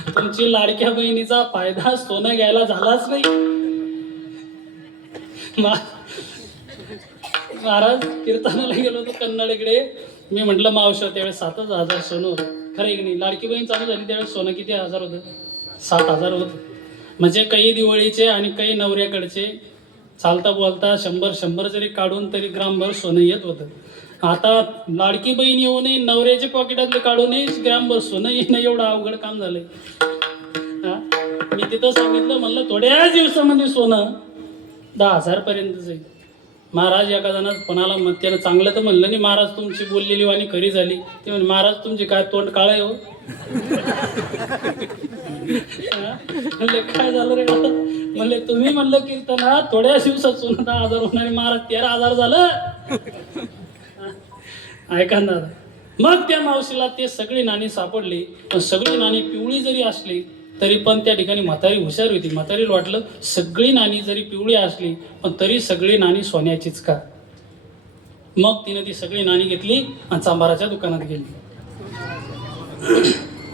तुमची लाडक्या बहिणीचा फायदा सोनं घ्यायला झालाच नाही. महाराज कीर्तनाला गेलो होतो कन्नडकडे. मी म्हटलं मावशी, त्यावेळेस 7,000 सोनं होतं. खरं आहे की नाही? लाडकी बहीण चालू झाली त्यावेळेस सोनं किती हजार होतं? 7,000 होतं. म्हणजे काही दिवाळीचे आणि काही नवऱ्याकडचे चालता बोलता 100 जरी काढून तरी ग्रामभर सोनं येत होतं. आता लाडकी बहीण येऊ नये, नवऱ्याचे पॉकेटातले काढूनही ग्रामभर सोनं येणं एवढं अवघड काम झालंय. मी तिथं सांगितलं, म्हणलं थोड्याच दिवसामध्ये सोनं 10,000 पर्यंत जाईल. महाराज एका जणात कोणाला मग त्यानं चांगलं तर म्हणलं नाही, महाराज तुमची बोललेली वाणी खरी झाली. ते म्हणे, महाराज तुमची काय तोंड काळ आहे हो. म्हणले काय झालं रे? म्हणले तुम्ही म्हणलं कीर्तना थोड्या दिवसात सोनं 10,000 होणारे, महाराज 13,000 झालं. ऐका ना दादा. मग त्या मावशीला ते सगळी नाणी सापडली, पण सगळी नाणी पिवळी जरी असली तरी पण त्या ठिकाणी म्हातारी हुशार होती. म्हातारीला वाटलं सगळी नाणी जरी पिवळी असली पण तरी सगळी नाणी सोन्याचीच का? मग तिने ती सगळी नाणी घेतली आणि चांभाराच्या दुकानात गेली.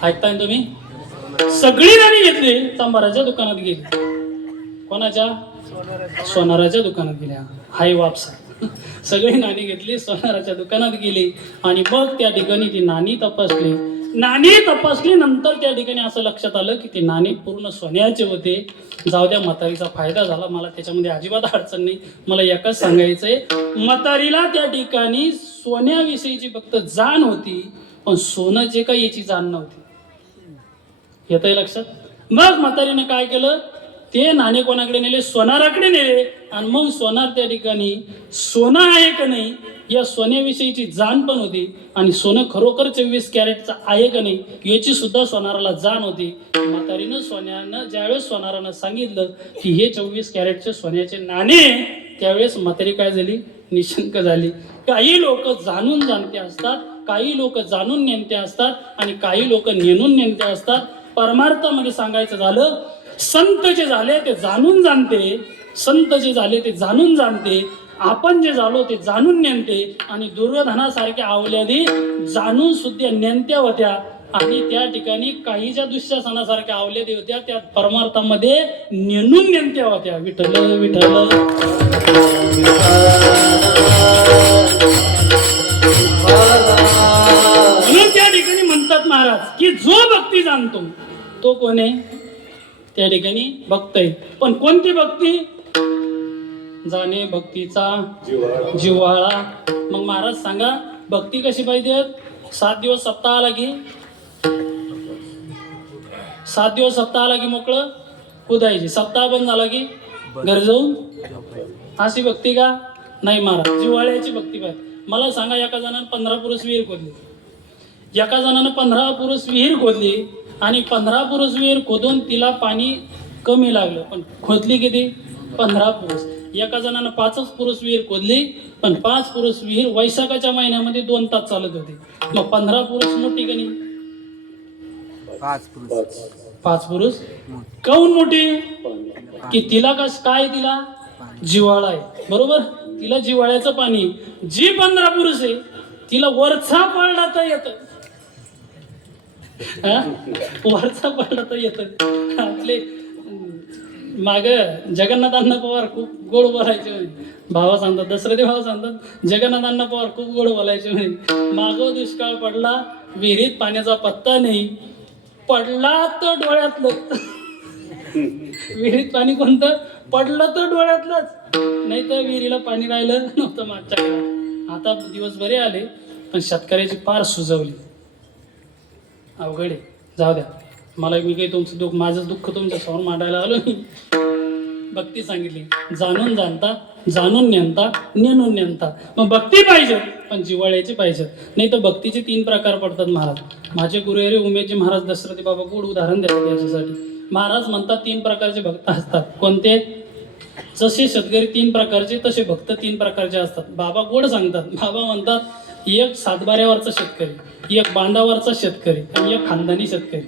ऐकताय तुम्ही? सगळी नाणी घेतली, चांभाराच्या दुकानात गेली. कोणाच्या? सोनाराच्या दुकानात गेल्या. हाय वापसा. सगळी नाणी घेतली, सोनाराच्या दुकानात गेली आणि मग त्या ठिकाणी ती नाणी तपासली. नंतर त्या ठिकाणी असं लक्षात आलं की ते नाणी पूर्ण सोन्याचे होते. जाऊ द्या, म्हातारीचा फायदा झाला, मला त्याच्यामध्ये अजिबात अडचण नाही. मला एकच सांगायचंय, म्हातारीला त्या ठिकाणी सोन्याविषयीची फक्त जाण होती, पण सोनं जे काही याची जाण नव्हती. येतंय लक्षात? मग म्हातारीनं काय केलं, ते नाणे कोणाकडे नेले? सोनाराकडे नेले. आणि मग सोनार त्या ठिकाणी सोनं आहे का नाही या सोन्याविषयीची जाण पण होती आणि सोनं खरोखर 24 कॅरेटचं आहे का नाही याची सुद्धा सोनाराला जाण होती. म्हातारीनं ज्यावेळेस सोनारानं सांगितलं की हे 24 कॅरेटचे सोन्याचे नाणे, त्यावेळेस म्हातारी काय झाली? निशंक झाली. काही लोक जाणून जाणते असतात, काही लोक जाणून नेमते असतात आणि काही लोक नेणून नेमते असतात. परमार्थामध्ये सांगायचं झालं, संत जे झाले ते जाणून जाणते, संत जे झाले ते जाणून जाणते, आपण जे झालो ते जाणून नेमते. आणि दुर्योधनासारख्या आवल्यादी जाणून सुद्धा नेमत्या होत्या आणि त्या ठिकाणी काही ज्या दुःशासनासारख्या आवल्यादी होत्या त्या परमार्थामध्ये नेणून नेमत्या होत्या. विठ्ठल विठ्ठल. म्हणून त्या ठिकाणी म्हणतात महाराज की जो भक्ती जाणतो तो कोण आहे? त्या ठिकाणी भक्त आहे. पण कोणती भक्ती? जाणे भक्तीचा जिव्हाळा. मग महाराज सांगा, भक्ती कशी पाहिजे? 7 दिवस सप्ताह आला की 7 दिवस सप्ताह आला की मोकळं कुदायची, सप्ताह बंद झाला की घर जाऊन अशी भक्ती का? नाही महाराज, जिव्हाळ्याची भक्ती पाहिजे. मला सांगा, एका जणानं 15 पुरुष विहीर खोदली, एका जणानं 15 पुरुष विहीर खोदली आणि 15 पुरुष विहीर खोदून तिला पाणी कमी लागलं, पण खोदली किती? 15 पुरुष. एका जणानं 5 पुरुष विहीर खोदली, पण 5 पुरुष विहीर वैशाखाच्या महिन्यामध्ये 2 तास चालत होती. मग 15 पुरुष मोठी का नाही? 5 पुरुष काऊन मोठी? की तिला काय? तिला जिव्हाळा आहे. बरोबर? तिला जिव्हाळ्याचं पाणी. जी 15 पुरुष आहे तिला वरचा पडला तर येत, वरचा पडला तर येत. आपले माग जगन्नाथ अण्णा पवार खूप गोड बोलायचे म्हणे. भावा सांगतात, दसरे भावा सांगतात, जगन्नाथ अण्णा पवार खूप गोड बोलायचे म्हणे. मागं दुष्काळ पडला, विहिरीत पाण्याचा पत्ता नाही, पडला तर डोळ्यातलं. विहिरीत पाणी कोणतं? पडलं तर डोळ्यातलंच, नाही तर विहिरीला पाणी राहिलं नव्हतं मागच्या काळात. आता दिवस बरे आले, पण शेतकऱ्याची फार सुजवली. अवघड आहे. जाऊ द्या, मी काही तुमचं दुःख, माझं दुःख तुमच्या समोर मांडायला आलो नाही. भक्ती सांगितली. जाणून जाणता, जाणून नेणता, नेणून नेणता. मग भक्ती पाहिजे पण जिव्हाळ्याची पाहिजे. नाही तर भक्तीचे 3 प्रकार पडतात महाराज. माझे गुरुहरी उमेशजी महाराज दशरथी बाबा गोड उदाहरण देतात याच्यासाठी. महाराज म्हणतात 3 प्रकारचे भक्त असतात. कोणते? जसे शेतकरी 3 प्रकारचे तसे भक्त 3 प्रकारचे असतात. बाबा गोड सांगतात. बाबा म्हणतात एक सातबाऱ्यावरचा शेतकरी, एक बांधावरचा शेतकरी आणि एक खानदानी शेतकरी.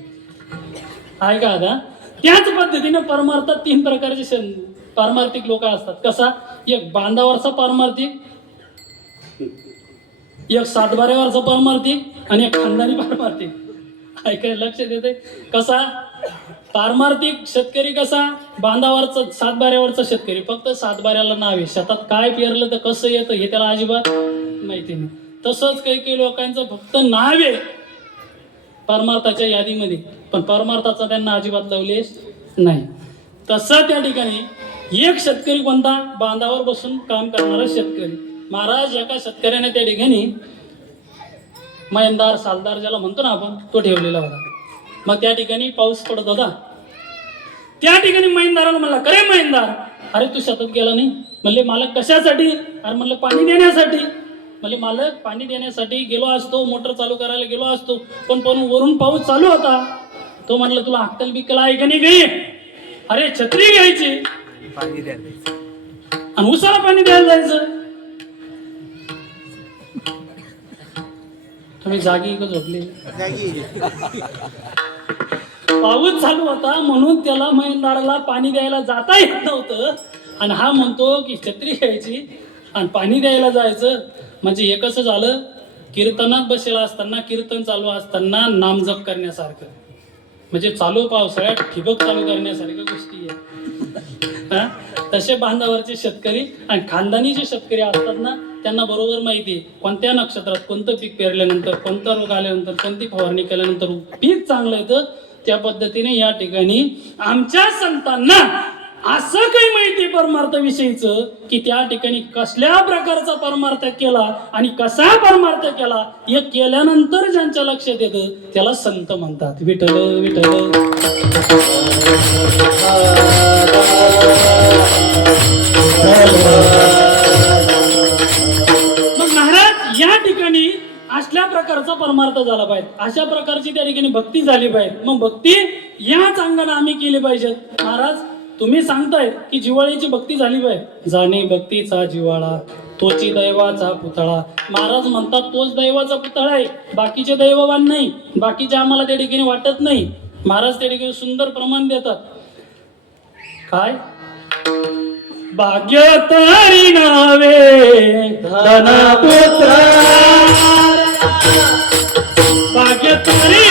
आहे का आता? त्याच पद्धतीने परमार्थात 3 प्रकारचे पारमार्थिक लोक असतात. कसा? एक बांधावरचा पारमार्थिक, एक सातबाऱ्यावरचा पारमार्थिक आणि एक खानदानी पारमार्थिक. ऐकायला लक्ष देते कसा? पारमार्थिक शेतकरी कसा? बांधावरचा, सातबाऱ्यावरचा शेतकरी. फक्त सातबाऱ्याला नाव आहे, शेतात काय पेरलं तर कसं येतं हे त्याला अजिबात माहिती नाही. तसंच काही काही लोकांचं फक्त नाव आहे परमार्थाच्या यादीमध्ये, पण परमार्थाचा त्यांना अजिबात लवलेश नाही. तसं त्या ठिकाणी एक शेतकरी कोणता? बांधावर बसून काम करणारा शेतकरी. महाराज एका शेतकऱ्याने त्या ठिकाणी मैंदार सालदार ज्याला म्हणतो ना आपण, तो ठेवलेला होता. मग त्या ठिकाणी पाऊस पडत होता. त्या ठिकाणी मैंदाराला म्हणला, करे मैंदार, अरे तू शेतात गेला नाही? म्हणले मालक कशासाठी? अरे म्हणलं पाणी देण्यासाठी. म्हणले मालक पाणी देण्यासाठी गेलो असतो, मोटर चालू करायला गेलो असतो, पण वरून पाऊस चालू होता. तो म्हणलं तुला अक्कल बिक्कल आहे का नाही गई? अरे छत्री घ्यायची पाणी द्यायला आणि उसाला पाणी द्यायला जायचं. तुम्ही जागी का झोपले? पाऊस चालू होता म्हणून त्याला मैंदाराला पाणी द्यायला जाता येत नव्हतं. आणि हा म्हणतो की छत्री घ्यायची आणि पाणी द्यायला जायचं. म्हणजे हे कसं झालं? कीर्तनात बसलेला असताना, कीर्तन चालू असताना नामजप करण्यासारखं. म्हणजे चालू पावसाळ्यात ठिबक चालू करण्यासारख्या गोष्टी आहे. तसे बांधावरचे शेतकरी आणि खानदानी जे शेतकरी असतात ना, त्यांना बरोबर माहिती आहे कोणत्या नक्षत्रात कोणतं पीक पेरल्यानंतर, कोणता रोग आल्यानंतर, कोणती फवारणी केल्यानंतर पीक चांगलं येतं. त्या पद्धतीने या ठिकाणी आमच्या संतांना असं काही माहिती परमार्थाविषयीचं की त्या ठिकाणी कसल्या प्रकारचा परमार्थ केला आणि कसा परमार्थ केला हे केल्यानंतर ज्यांच्या लक्षात येतं त्याला संत म्हणतात. विठ्ठल विठ्ठल. मग महाराज या ठिकाणी असल्या प्रकारचा परमार्थ झाला पाहिजे, अशा प्रकारची त्या ठिकाणी भक्ती झाली पाहिजे. मग भक्ती याच अंगाने आम्ही केली पाहिजे. महाराज तुम्ही सांगताय की जिव्हाळ्याची भक्ती झाली पाहिजे. जाणे भक्तीचा जिव्हाळा तोची दैवाचा पुतळा. महाराज म्हणतात तोच दैवाचा पुतळा आहे, बाकीचे दैववान नाही, बाकीचे आम्हाला त्या ठिकाणी वाटत नाही. महाराज त्या ठिकाणी सुंदर प्रमाण देतात. काय? भाग्य तरी नव्हे धनपुत्र, भाग्य तरी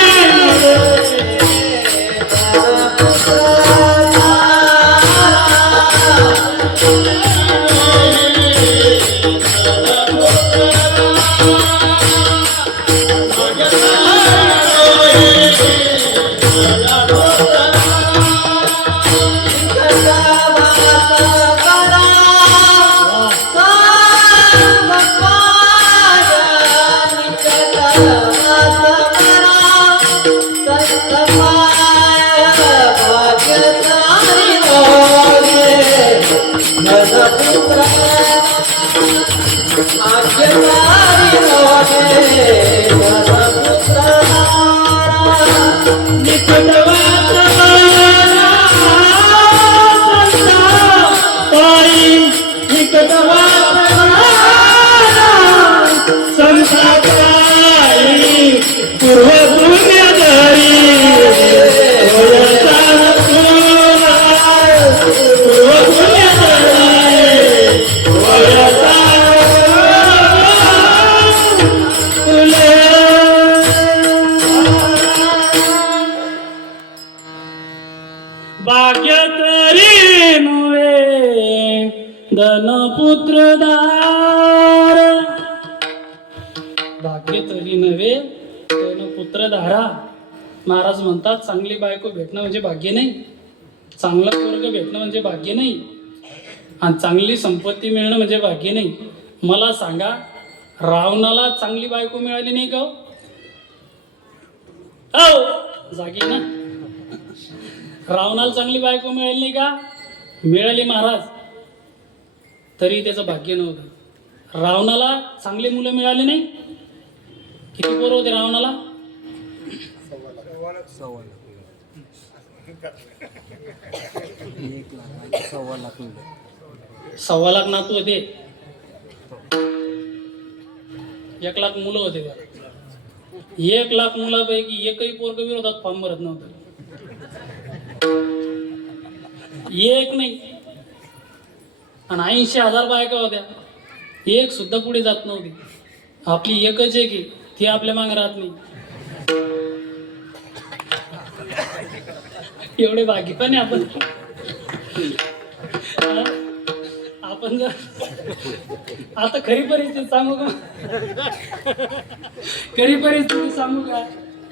भाग्य तरी नव्हे धनपुत्रधार, भाग्य तरी नव्हे धनपुत्रधारा. महाराज म्हणतात चांगली बायको भेटणं म्हणजे भाग्य नाही, चांगला पोरग भेटणं म्हणजे भाग्य नाही, आणि चांगली संपत्ती मिळणं म्हणजे भाग्य नाही. मला सांगा रावणाला चांगली बायको मिळाली नाही का? हो जागी ना. रावणाला चांगली बायको मिळाली नाही का? मिळाली महाराज तरी त्याचं भाग्य नव्हतं. रावणाला चांगले मुलं मिळाले नाही. किती पोरं होते रावणाला? 1.25 लाख नातू होते. 1 लाख मुलं होते त्याला. 1 लाख मुलापैकी एकही पोरग विरोधात फॉर्म भरत नव्हतं. एक नाही. आणि 80,000 बायका होत्या. एक सुद्धा पुढे जात नव्हती. आपली एकच आहे की ती आपल्या मागे राहत नाही. एवढे भाग्य पण आहे आपण. आपण जर आता खरी परिस्थिती सांगू का? खरी परिस्थिती सांगू का?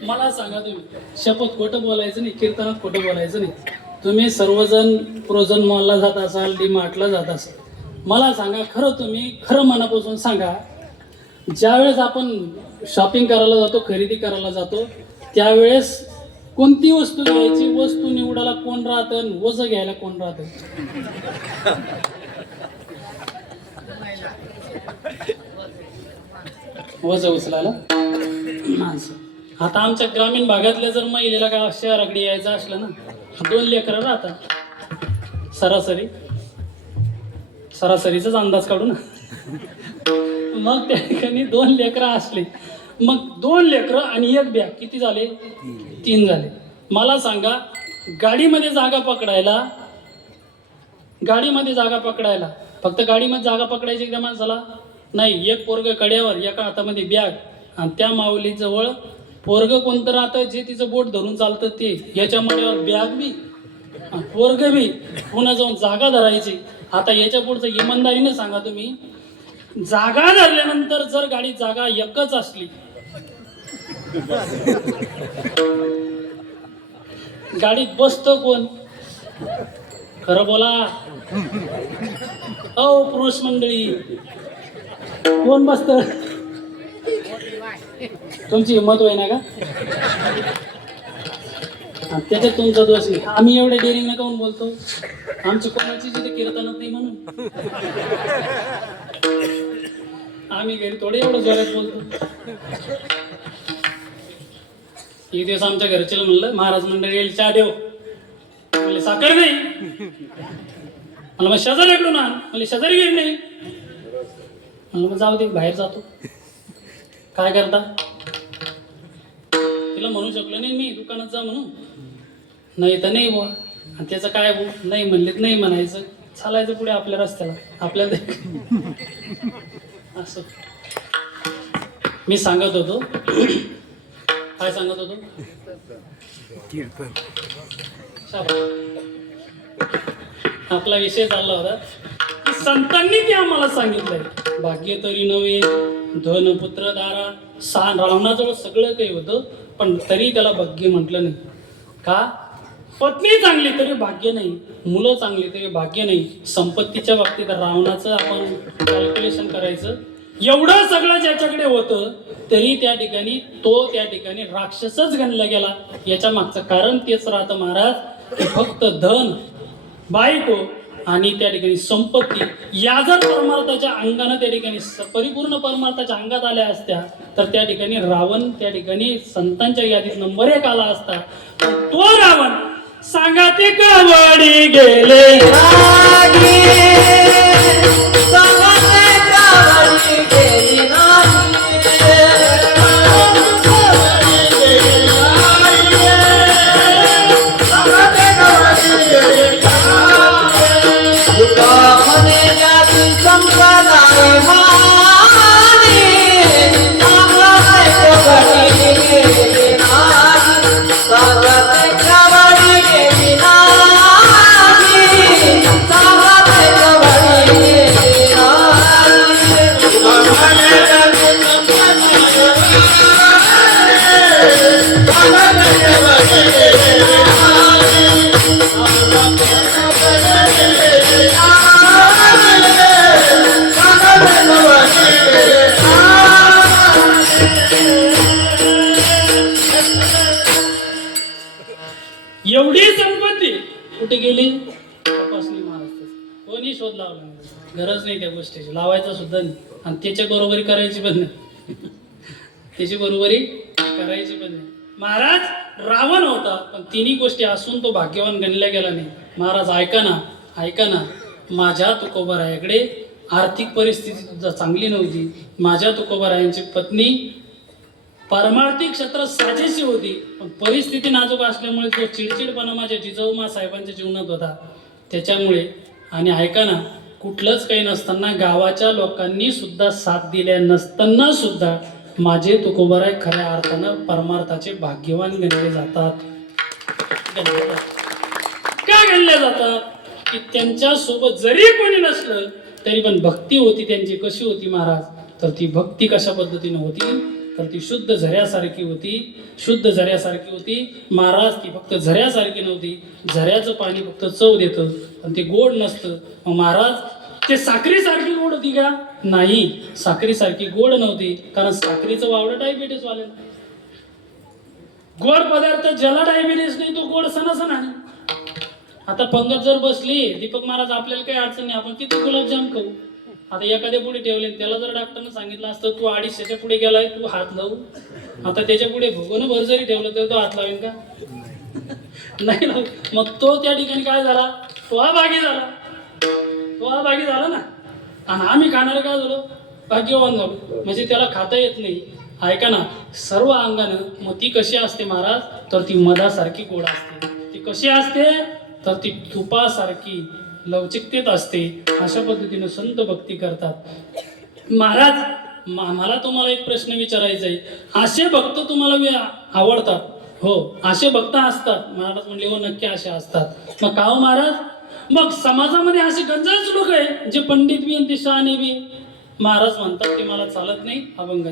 मला सांगा तुम्ही, शपथ खोटं बोलायचं नाही, कीर्तनात खोटं बोलायचं नाही. तुम्ही सर्वजण प्रोझन मॉलला जात असाल, डी मार्टला जात असाल, मला सांगा खरं, तुम्ही खरं मनापासून सांगा, ज्यावेळेस आपण शॉपिंग करायला जातो, खरेदी करायला जातो, त्यावेळेस कोणती वस्तू घ्यायची, वस्तू निवडायला कोण राहतं, वजं घ्यायला कोण राहतं? वजं उचलायला माणसं. आता आमच्या ग्रामीण भागातल्या जर महिलेला का शहराकडे यायचं असलं ना, 2 लेकरं राहतात सरासरीचाच अंदाज काढू ना. मग त्या ठिकाणी 2 लेकरं असले, मग 2 लेकरं आणि 1 बॅग, किती झाले? 3 झाले. मला सांगा, गाडीमध्ये जागा पकडायला फक्त गाडीमध्ये जागा पकडायची त्या माणसाला नाही. एक पोरग कड्यावर, एका हातामध्ये बॅग, आणि त्या माऊलीजवळ पोरग कोणतं राहतं जे तिचं बोट धरून चालतं ते, याच्यामध्ये बॅग बी पोरग बी, पुन्हा जाऊन जागा धरायची. आता याच्या पुढचं इमानदारीने सांगा तुम्ही, जागा धरल्यानंतर जर गाडीत जागा एकच असली, गाडीत बसतो कोण? खरं बोला ओ पुरुष मंडळी, कोण बसत? तुमची हिंमत होय ना का? त्याच्यात तुमचा दोष नाही. आम्ही एवढे डेअरिंग नका म्हणून बोलतो, आमची कोणाची जिथे कीर्तनात नाही म्हणून आम्ही घरी थोडे एवढं जोरात बोलतो. एक दिवस आमच्या घरच्याला म्हणलं, महाराज मंडळी येईल, चहा देव. म्हणले साखर नाही. मला मग शेजारी ना, म्हणले शेजारी गेली नाही. म्हणलं मग जाऊ दे, बाहेर जातो. काय करता? तिला म्हणू शकलो नाही मी दुकानात जा म्हणून, नाही तर नाही बुवा. आणि त्याचं काय भाऊ, नाही म्हणलेत नाही म्हणायचं, चालायचं पुढे आपल्या रस्त्याला. आपल्याला असं मी सांगत होतो. काय सांगत होतो? आपला विषय चालला होता की संतांनी ते आम्हाला सांगितलंय, भाग्य तरी नव्हे धन पुत्र दारा. रावणाजवळ सगळं काही होतं, पण तरी त्याला भाग्य म्हटलं नाही. का? पत्नी चांगली तरी भाग्य नाही, मुलं चांगली तरी भाग्य नाही. संपत्तीच्या बाबतीत रावणाचं आपण कॅल्क्युलेशन करायचं, एवढं सगळं ज्याच्याकडे होतं तरी त्या ठिकाणी राक्षसच गणला गेला. याच्या मागचं कारण तेच राहतं महाराज, की फक्त धन, बायको आणि त्या ठिकाणी संपत्ती या जर परमार्थाच्या अंगाने त्या ठिकाणी परिपूर्ण परमार्थाच्या अंगात आल्या असत्या तर त्या ठिकाणी रावण त्या ठिकाणी संतांच्या यादीत नंबर 1 आला असता. पण तो रावण सांगा ते कावडी गेले एवढी संपत्ती कुठे गेली? तपासणी महाराज. कोणी शोध लावला नाही, गरज नाही त्या गोष्टीची, लावायचा सुद्धा नाही, आणि त्याच्या बरोबरी करायची पण नाही. त्याची बरोबरी करायची पण नाही. महाराज रावण होता, पण तिन्ही गोष्टी असून तो भाग्यवान गणला गेला नाही. महाराज ऐका ना, ऐका ना, माझ्या तुकोबारायाकडे आर्थिक परिस्थिती सुद्धा चांगली नव्हती. माझ्या तुकोबारायांची पत्नी पारमार्थिक क्षेत्रात साजेशी होती, पण परिस्थिती नाजूक असल्यामुळे तो चिडचिडपणा माझ्या जिजाऊमा साहेबांच्या जीवनात होता. त्याच्यामुळे, आणि ऐका ना, कुठलंच काही नसताना गावाच्या लोकांनी सुद्धा साथ दिल्या नसताना सुद्धा माझे तुकोबाराय खऱ्या अर्थानं परमार्थाचे भाग्यवान गणले जातात. का गणले जातात? की त्यांच्या सोबत जरी कोणी नसलं तरी पण भक्ती होती त्यांची. कशी होती महाराज? तर ती भक्ती कशा पद्धतीने होती? तर ती शुद्ध झऱ्यासारखी होती. शुद्ध झऱ्यासारखी होती महाराज. ती फक्त झऱ्यासारखी नव्हती. झऱ्याचं पाणी फक्त चव देतं, पण ते गोड नसतं. मग महाराज ते साखरेसारखी गोड होती का? नाही, साखरेसारखी गोड नव्हती, कारण साखरेचं वावडं डायबिटीस वाले. गोड पदार्थ ज्याला डायबिटीस नाही तो गोड सणासण आहे. आता पंगत जर बसली, दीपक महाराज आपल्याला काही अडचण नाही, आपण किती गुलाबजाम खाऊ. आता एखाद्या पुढे ठेवले, त्याला जर डॉक्टरने सांगितलं असतं तू 250च्या पुढे गेलाय, तू हात लावू, आता त्याच्या पुढे भोगोनं भर जरी ठेवलं तर तो हात लावेल का? नाही लावू. मग तो त्या ठिकाणी काय झाला? तो भागी झाला. तो भागी झाला ना. आणि आम्ही खाणारे काय झालो? भाग्यवान झालो. म्हणजे त्याला खाता येत नाही. ऐका ना, सर्व अंगानं. मग ती कशी असते महाराज? तर ती मधासारखी गोड असते. ती कशी असते? तर ती तुपासारखी लवचिकतेत असते. अशा पद्धतीने संत भक्ती करतात. महाराज, मला तुम्हाला एक प्रश्न विचारायचा आहे. असे भक्त तुम्हाला आवडतात? हो, असे भक्त असतात. महाराज म्हणले हो, नक्की असे असतात. मग का हो महाराज? मग समाजामध्ये असे गंजाच लोक आहे जे पंडित बी आणि ते शहाणे बी. महाराज म्हणतात ते मला चालत नाही, अभंग.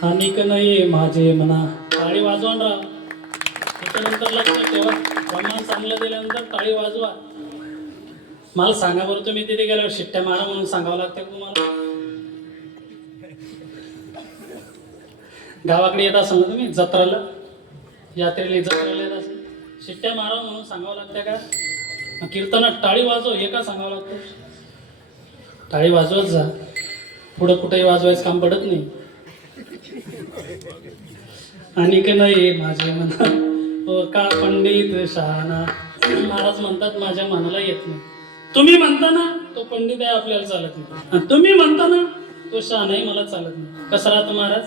अनिक नाही माझे म्हणा. टाळी वाजवून राहा. त्याच्यानंतर लक्षात ठेवा, प्रमाण चांगलं दिल्यानंतर टाळी वाजवा. मला सांगा बरं, तुम्ही तिथे गेल्यावर शिट्ट्या मारा म्हणून सांगावं लागतं तुम्हाला? गावाकडे येत असाल ना तुम्ही, जत्राला, यात्रेला, जत्रेला येत असेल, शिट्ट्या मारा म्हणून सांगावं लागतं का? कीर्तनात टाळी वाजव हे का सांगावं लागतं? टाळी वाजवत जा, पुढं कुठेही वाजवायचं काम पडत नाही. आणि का नाही माझे म्हणा, हो का पंडित शहाणा. महाराज म्हणतात माझ्या मनाला येत नाही. तुम्ही म्हणता ना तो पंडित आहे आपल्याला चालत नाही, आणि तुम्ही म्हणता ना तो शहाणाही मला चालत नाही. कसं राहतं महाराज?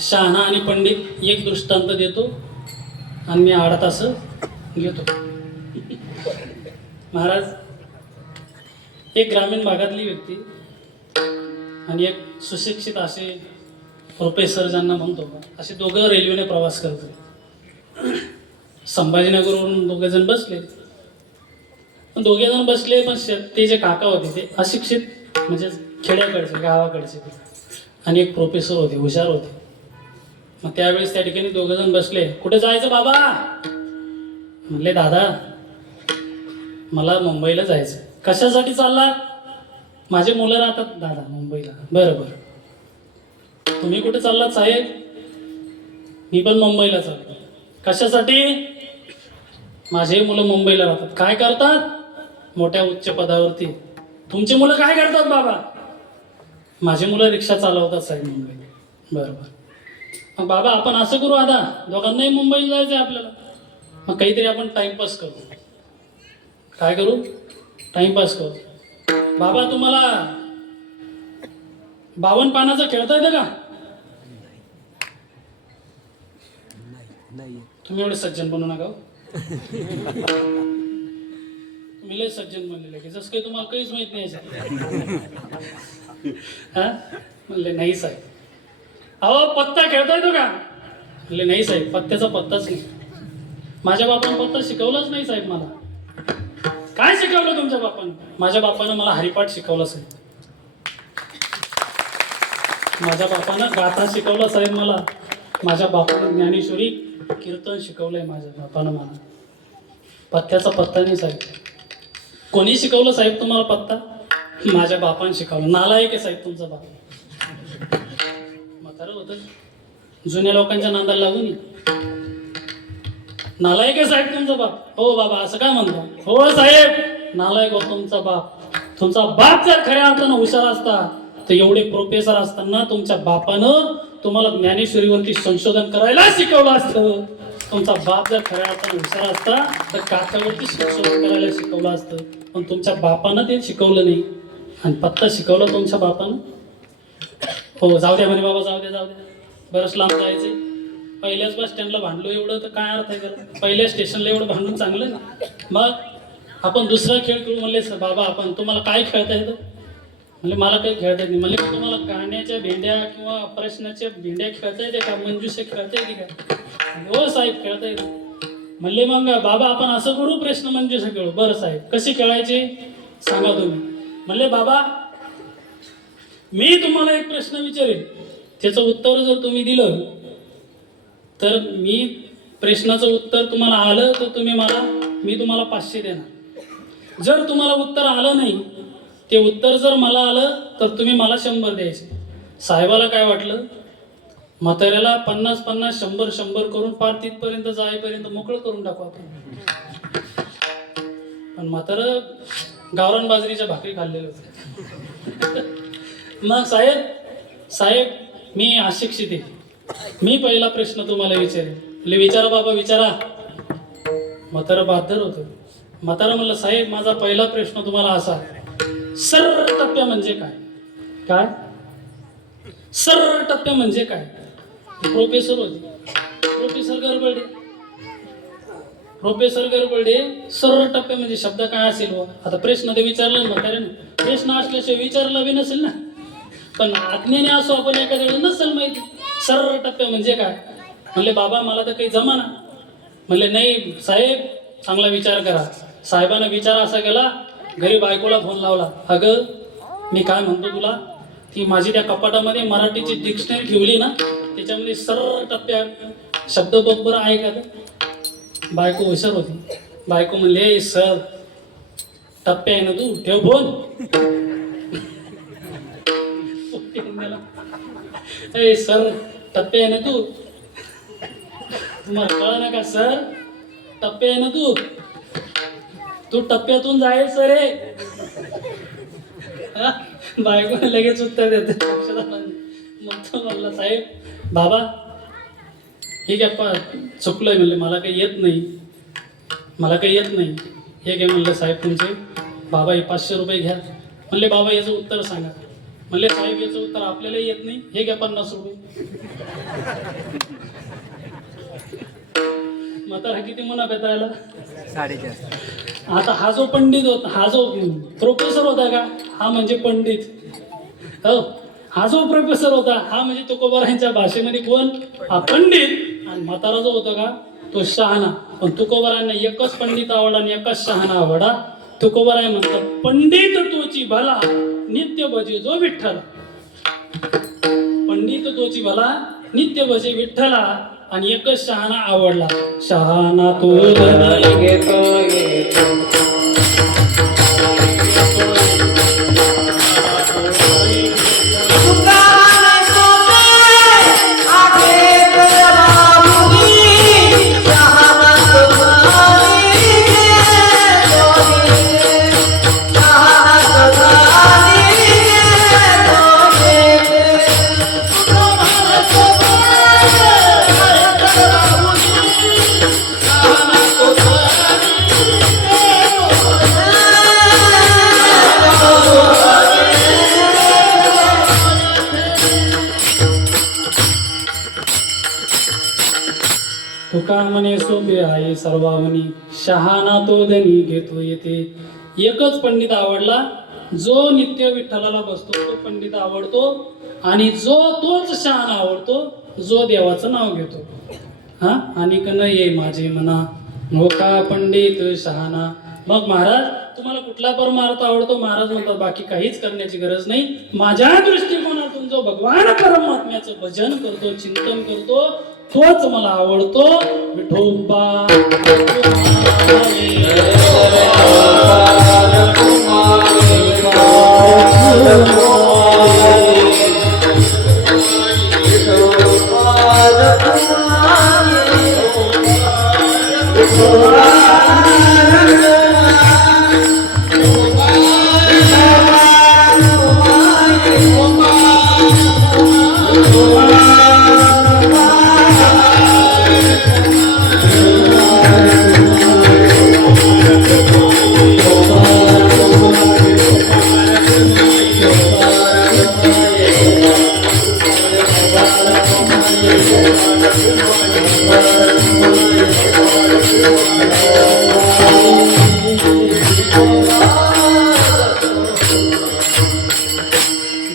शहाणा आणि पंडित एक दृष्टांत देतो आणि मी आडत असं घेतो. महाराज, एक ग्रामीण भागातली व्यक्ती आणि एक सुशिक्षित असे प्रोफेसर ज्यांना म्हणतो, असे दोघं रेल्वेने प्रवास करतो. संभाजीनगरवरून दोघे जण बसले. दोघे जण बसले, पण ते जे काका होते ते अशिक्षित, म्हणजे खेड्याकडचे, गावाकडचे, आणि एक प्रोफेसर होते, हुशार होते. मग त्यावेळेस त्या ठिकाणी दोघं जण बसले. कुठे जायचं बाबा? म्हणले दादा मला मुंबईला जायचं. कशासाठी चालला? माझे मुलं राहतात दादा मुंबईला. बरं बरं. तुम्ही कुठे चाललात साहेब? मी पण मुंबईला चाललो. कशासाठी? माझे मुलं मुंबईला राहतात. काय करतात? मोठ्या उच्च पदावरती. तुमची मुलं काय करतात बाबा? माझी मुलं रिक्षा चालवतात साहेब मुंबईला. बरं बरं. मग बाबा आपण असं करू, आता दोघांनाही मुंबईला जायचं आहे आपल्याला. मग काहीतरी आपण टाइमपास करू. काय करू? टाइमपास करू. बाबा तुम्हाला 52 पानाचं खेळता येतं का? तुम्ही एवढे सज्जन बनू नका. तुम्ही लय सज्जन बनलेले की जसं काही तुम्हाला काहीच माहित नाही. हा म्हणले नाही साहेब. अहो पत्ता खेळता येतो का? म्हणले नाही साहेब, पत्त्याचा पत्ताच नाही. माझ्या बापानं पत्ता शिकवलाच नाही साहेब मला. काय शिकवलं तुमच्या बापानं? माझ्या बापानं मला हरिपाठ शिकवला साहेब. माझ्या बापानं गाथा शिकवला साहेब मला. माझ्या बापानं ज्ञानेश्वरी कीर्तन शिकवलंय माझ्या बापानं मला. पत्त्याचा पत्ता नाही साहेब. कोणी शिकवलं साहेब तुम्हाला पत्ता? माझ्या बापानं शिकवलं. नालायक आहे साहेब तुमचा बाप. म्हातारं होतं, जुन्या लोकांच्या नांदाला लागून. नालायक आहे साहेब तुमचा बाप. हो बाबा असं काय म्हणतो? हो साहेब नालायक हो तुमचा बाप. तुमचा बाप जर खऱ्या अर्थानं हुशार असता तर एवढे प्रोफेसर असताना तुमच्या बापानं तुम्हाला ज्ञानेश्वरीवरती संशोधन करायला शिकवलं असतं. तुमचा बाप जर खऱ्या अर्थानं हुशार असता तर काथ्यावरती संशोधन करायला शिकवलं असतं. पण तुमच्या बापानं ते शिकवलं नाही आणि पत्ता शिकवला तुमच्या बापानं. हो जाऊ द्या म्हणे बाबा, जाऊ द्या जाऊ द्या. बरंच लांब जायचे. पहिल्याच बस स्टँडला भांडलो एवढं तर काय अर्थ आहे त्याला? पहिल्या स्टेशनला एवढं भांडून चांगलं ना. मग आपण दुसरा खेळ खेळू. म्हणले बाबा आपण तुम्हाला काय खेळता येतं? म्हणजे मला काही खेळता येत नाही. म्हणजे तुम्हाला गाण्याच्या भेंड्या किंवा प्रश्नाच्या भेंड्या खेळता येते का? मंजुषा खेळता येते का? हो साहेब खेळता येते. म्हणले मग बाबा आपण असं करू, प्रश्न मंजुषा खेळू. बरं साहेब कशी खेळायची सांगा तुम्ही. म्हणले बाबा मी तुम्हाला एक प्रश्न विचारेन, त्याचं उत्तर जर तुम्ही दिलं तर मी प्रश्नाचं उत्तर तुम्हाला आलं तर मी तुम्हाला 500 देणार. जर तुम्हाला उत्तर आलं नाही, ते उत्तर जर मला आलं तर तुम्ही मला 100 द्यायचे. साहेबाला काय वाटलं, म्हाताऱ्याला 50-50 100-100 करून पार तिथपर्यंत जाईपर्यंत मोकळं करून टाकू आपण. पण म्हातारं गावरान बाजरीच्या भाकरी खाल्लेलं होतं. मग साहेब मी अशिक्षित आहे. मी पहिला प्रश्न तुम्हाला विचारेन. विचारा बाबा विचारा. म्हातारं बहादर होतं. म्हातारं म्हणलं साहेब माझा पहिला प्रश्न तुम्हाला असा, सर्र टप्प्या म्हणजे काय? काय सर्र टप्प्या म्हणजे काय? प्रोफेसर होते, प्रोफेसर गरबडे सर्र टप्प्या म्हणजे शब्द काय असेल? आता प्रश्न ते विचारला ना म्हाताऱ्याने. प्रश्न असल्याशिवाय विचारला बी नसेल ना. पण आज्ञेने असो आपण एखाद्याला नसेल माहिती सर्र टप्प्या म्हणजे काय. म्हणले बाबा मला तर काही जमाना. म्हणले नाही साहेब चांगला विचार करा. साहेबांना विचार असा केला, घरी बायकोला फोन लावला. अगं मी काय म्हणतो तुला, ती माझी त्या कपाटामध्ये मराठीची डिक्शनरी ठेवली ना, त्याच्यामध्ये सर्र टप्प्या शब्द बघ बरं आहे का? बायको हुशार होती. बायको म्हणले सर टप्प्या आहे ना तू ठेव फोन. सर टप्पे आहे ना तू, तुम्हाला कळलं ना का सर टप्पे आहे ना तू टप्प्यातून जायचं रे. बायको लगेच उत्तर देते. मग तो म्हणला साहेब बाबा हे काय चुकलंय. म्हणले मला काही येत नाही. मला काही येत नाही. हे घे म्हणलं साहेब तुमचे. बाबा हे 500 रुपये घ्या. म्हणले बाबा याचं उत्तर सांगा. म्हणले साहेब याचं उत्तर आपल्यालाही येत नाही. हे घ्या 50 रुपये. म्हातारा किती म्हणा बेतायला 4.5. आता हा जो पंडित होता, हा जो प्रोफेसर होता का, हा म्हणजे पंडित. हो, हा जो प्रोफेसर होता हा म्हणजे तुकोबारायांच्या भाषेमध्ये कोण, हा पंडित. आणि म्हातारा जो होता का तो शहाणा. पण तुकोबारायांना एकच पंडित आवडला आणि एकच शहाणा आवडा. तुकोबाराय म्हणतात पंडित तोची भला नित्य भजे जो विठ्ठल. पंडित तोची भला नित्य भजे विठ्ठला. आणि एकच शहाणा आवडला. शहाणा तो धनी घेतो तुका म्हणे सोपे आहे सर्वावनी. शहाणा तो धनी घेतो येते. एकच पंडित आवडला. जो नित्य विठ्ठलाला बसतो तो पंडित आवडतो. आणि जो तोच शहाणा आवडतो जो देवाचं नाव घेतो. हा आणि कन ये माझे मना मोका पंडित शहाणा. मग महाराज तुम्हाला कुठला परमार्थ आवडतो. महाराज म्हणतात बाकी काहीच करण्याची गरज नाही. माझ्या दृष्टिकोनातून जो भगवान परमात्म्याचं भजन करतो, चिंतन करतो, तोच मला आवडतो. विठोबा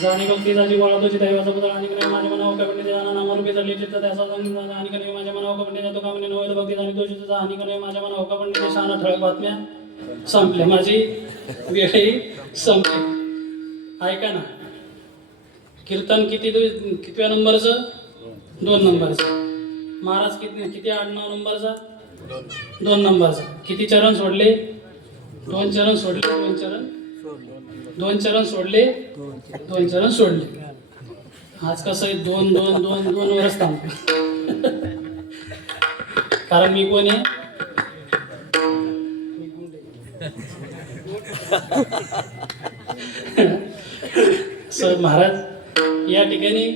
जाणी भक्तीचा जीव वाळतोची दैवाचा पुतळा. आणि कने माझ्या मनावर कपडे देवाना नामरूपी चालली चित्त त्याचा आणि कने माझ्या मनावर कपडे जातो का म्हणे नवद भक्ती जाणी तो चित्त. आणि कने माझ्या मनावर कपडे शाना ठळक बातम्या संपल्या. माझी वेळही संपली. ऐका ना, कीर्तन कितव्या नंबरचं, 2 नंबरचं. महाराज किती 8-9 नंबरचा, 2 नंबरचा. किती चरण सोडले, 2 चरण सोडले. 2 चरण सोडले. 2 चरण सोडले. आज कसं आहे 2 वरच थांबतो. कारण मी कोण आहे, सर महाराज या ठिकाणी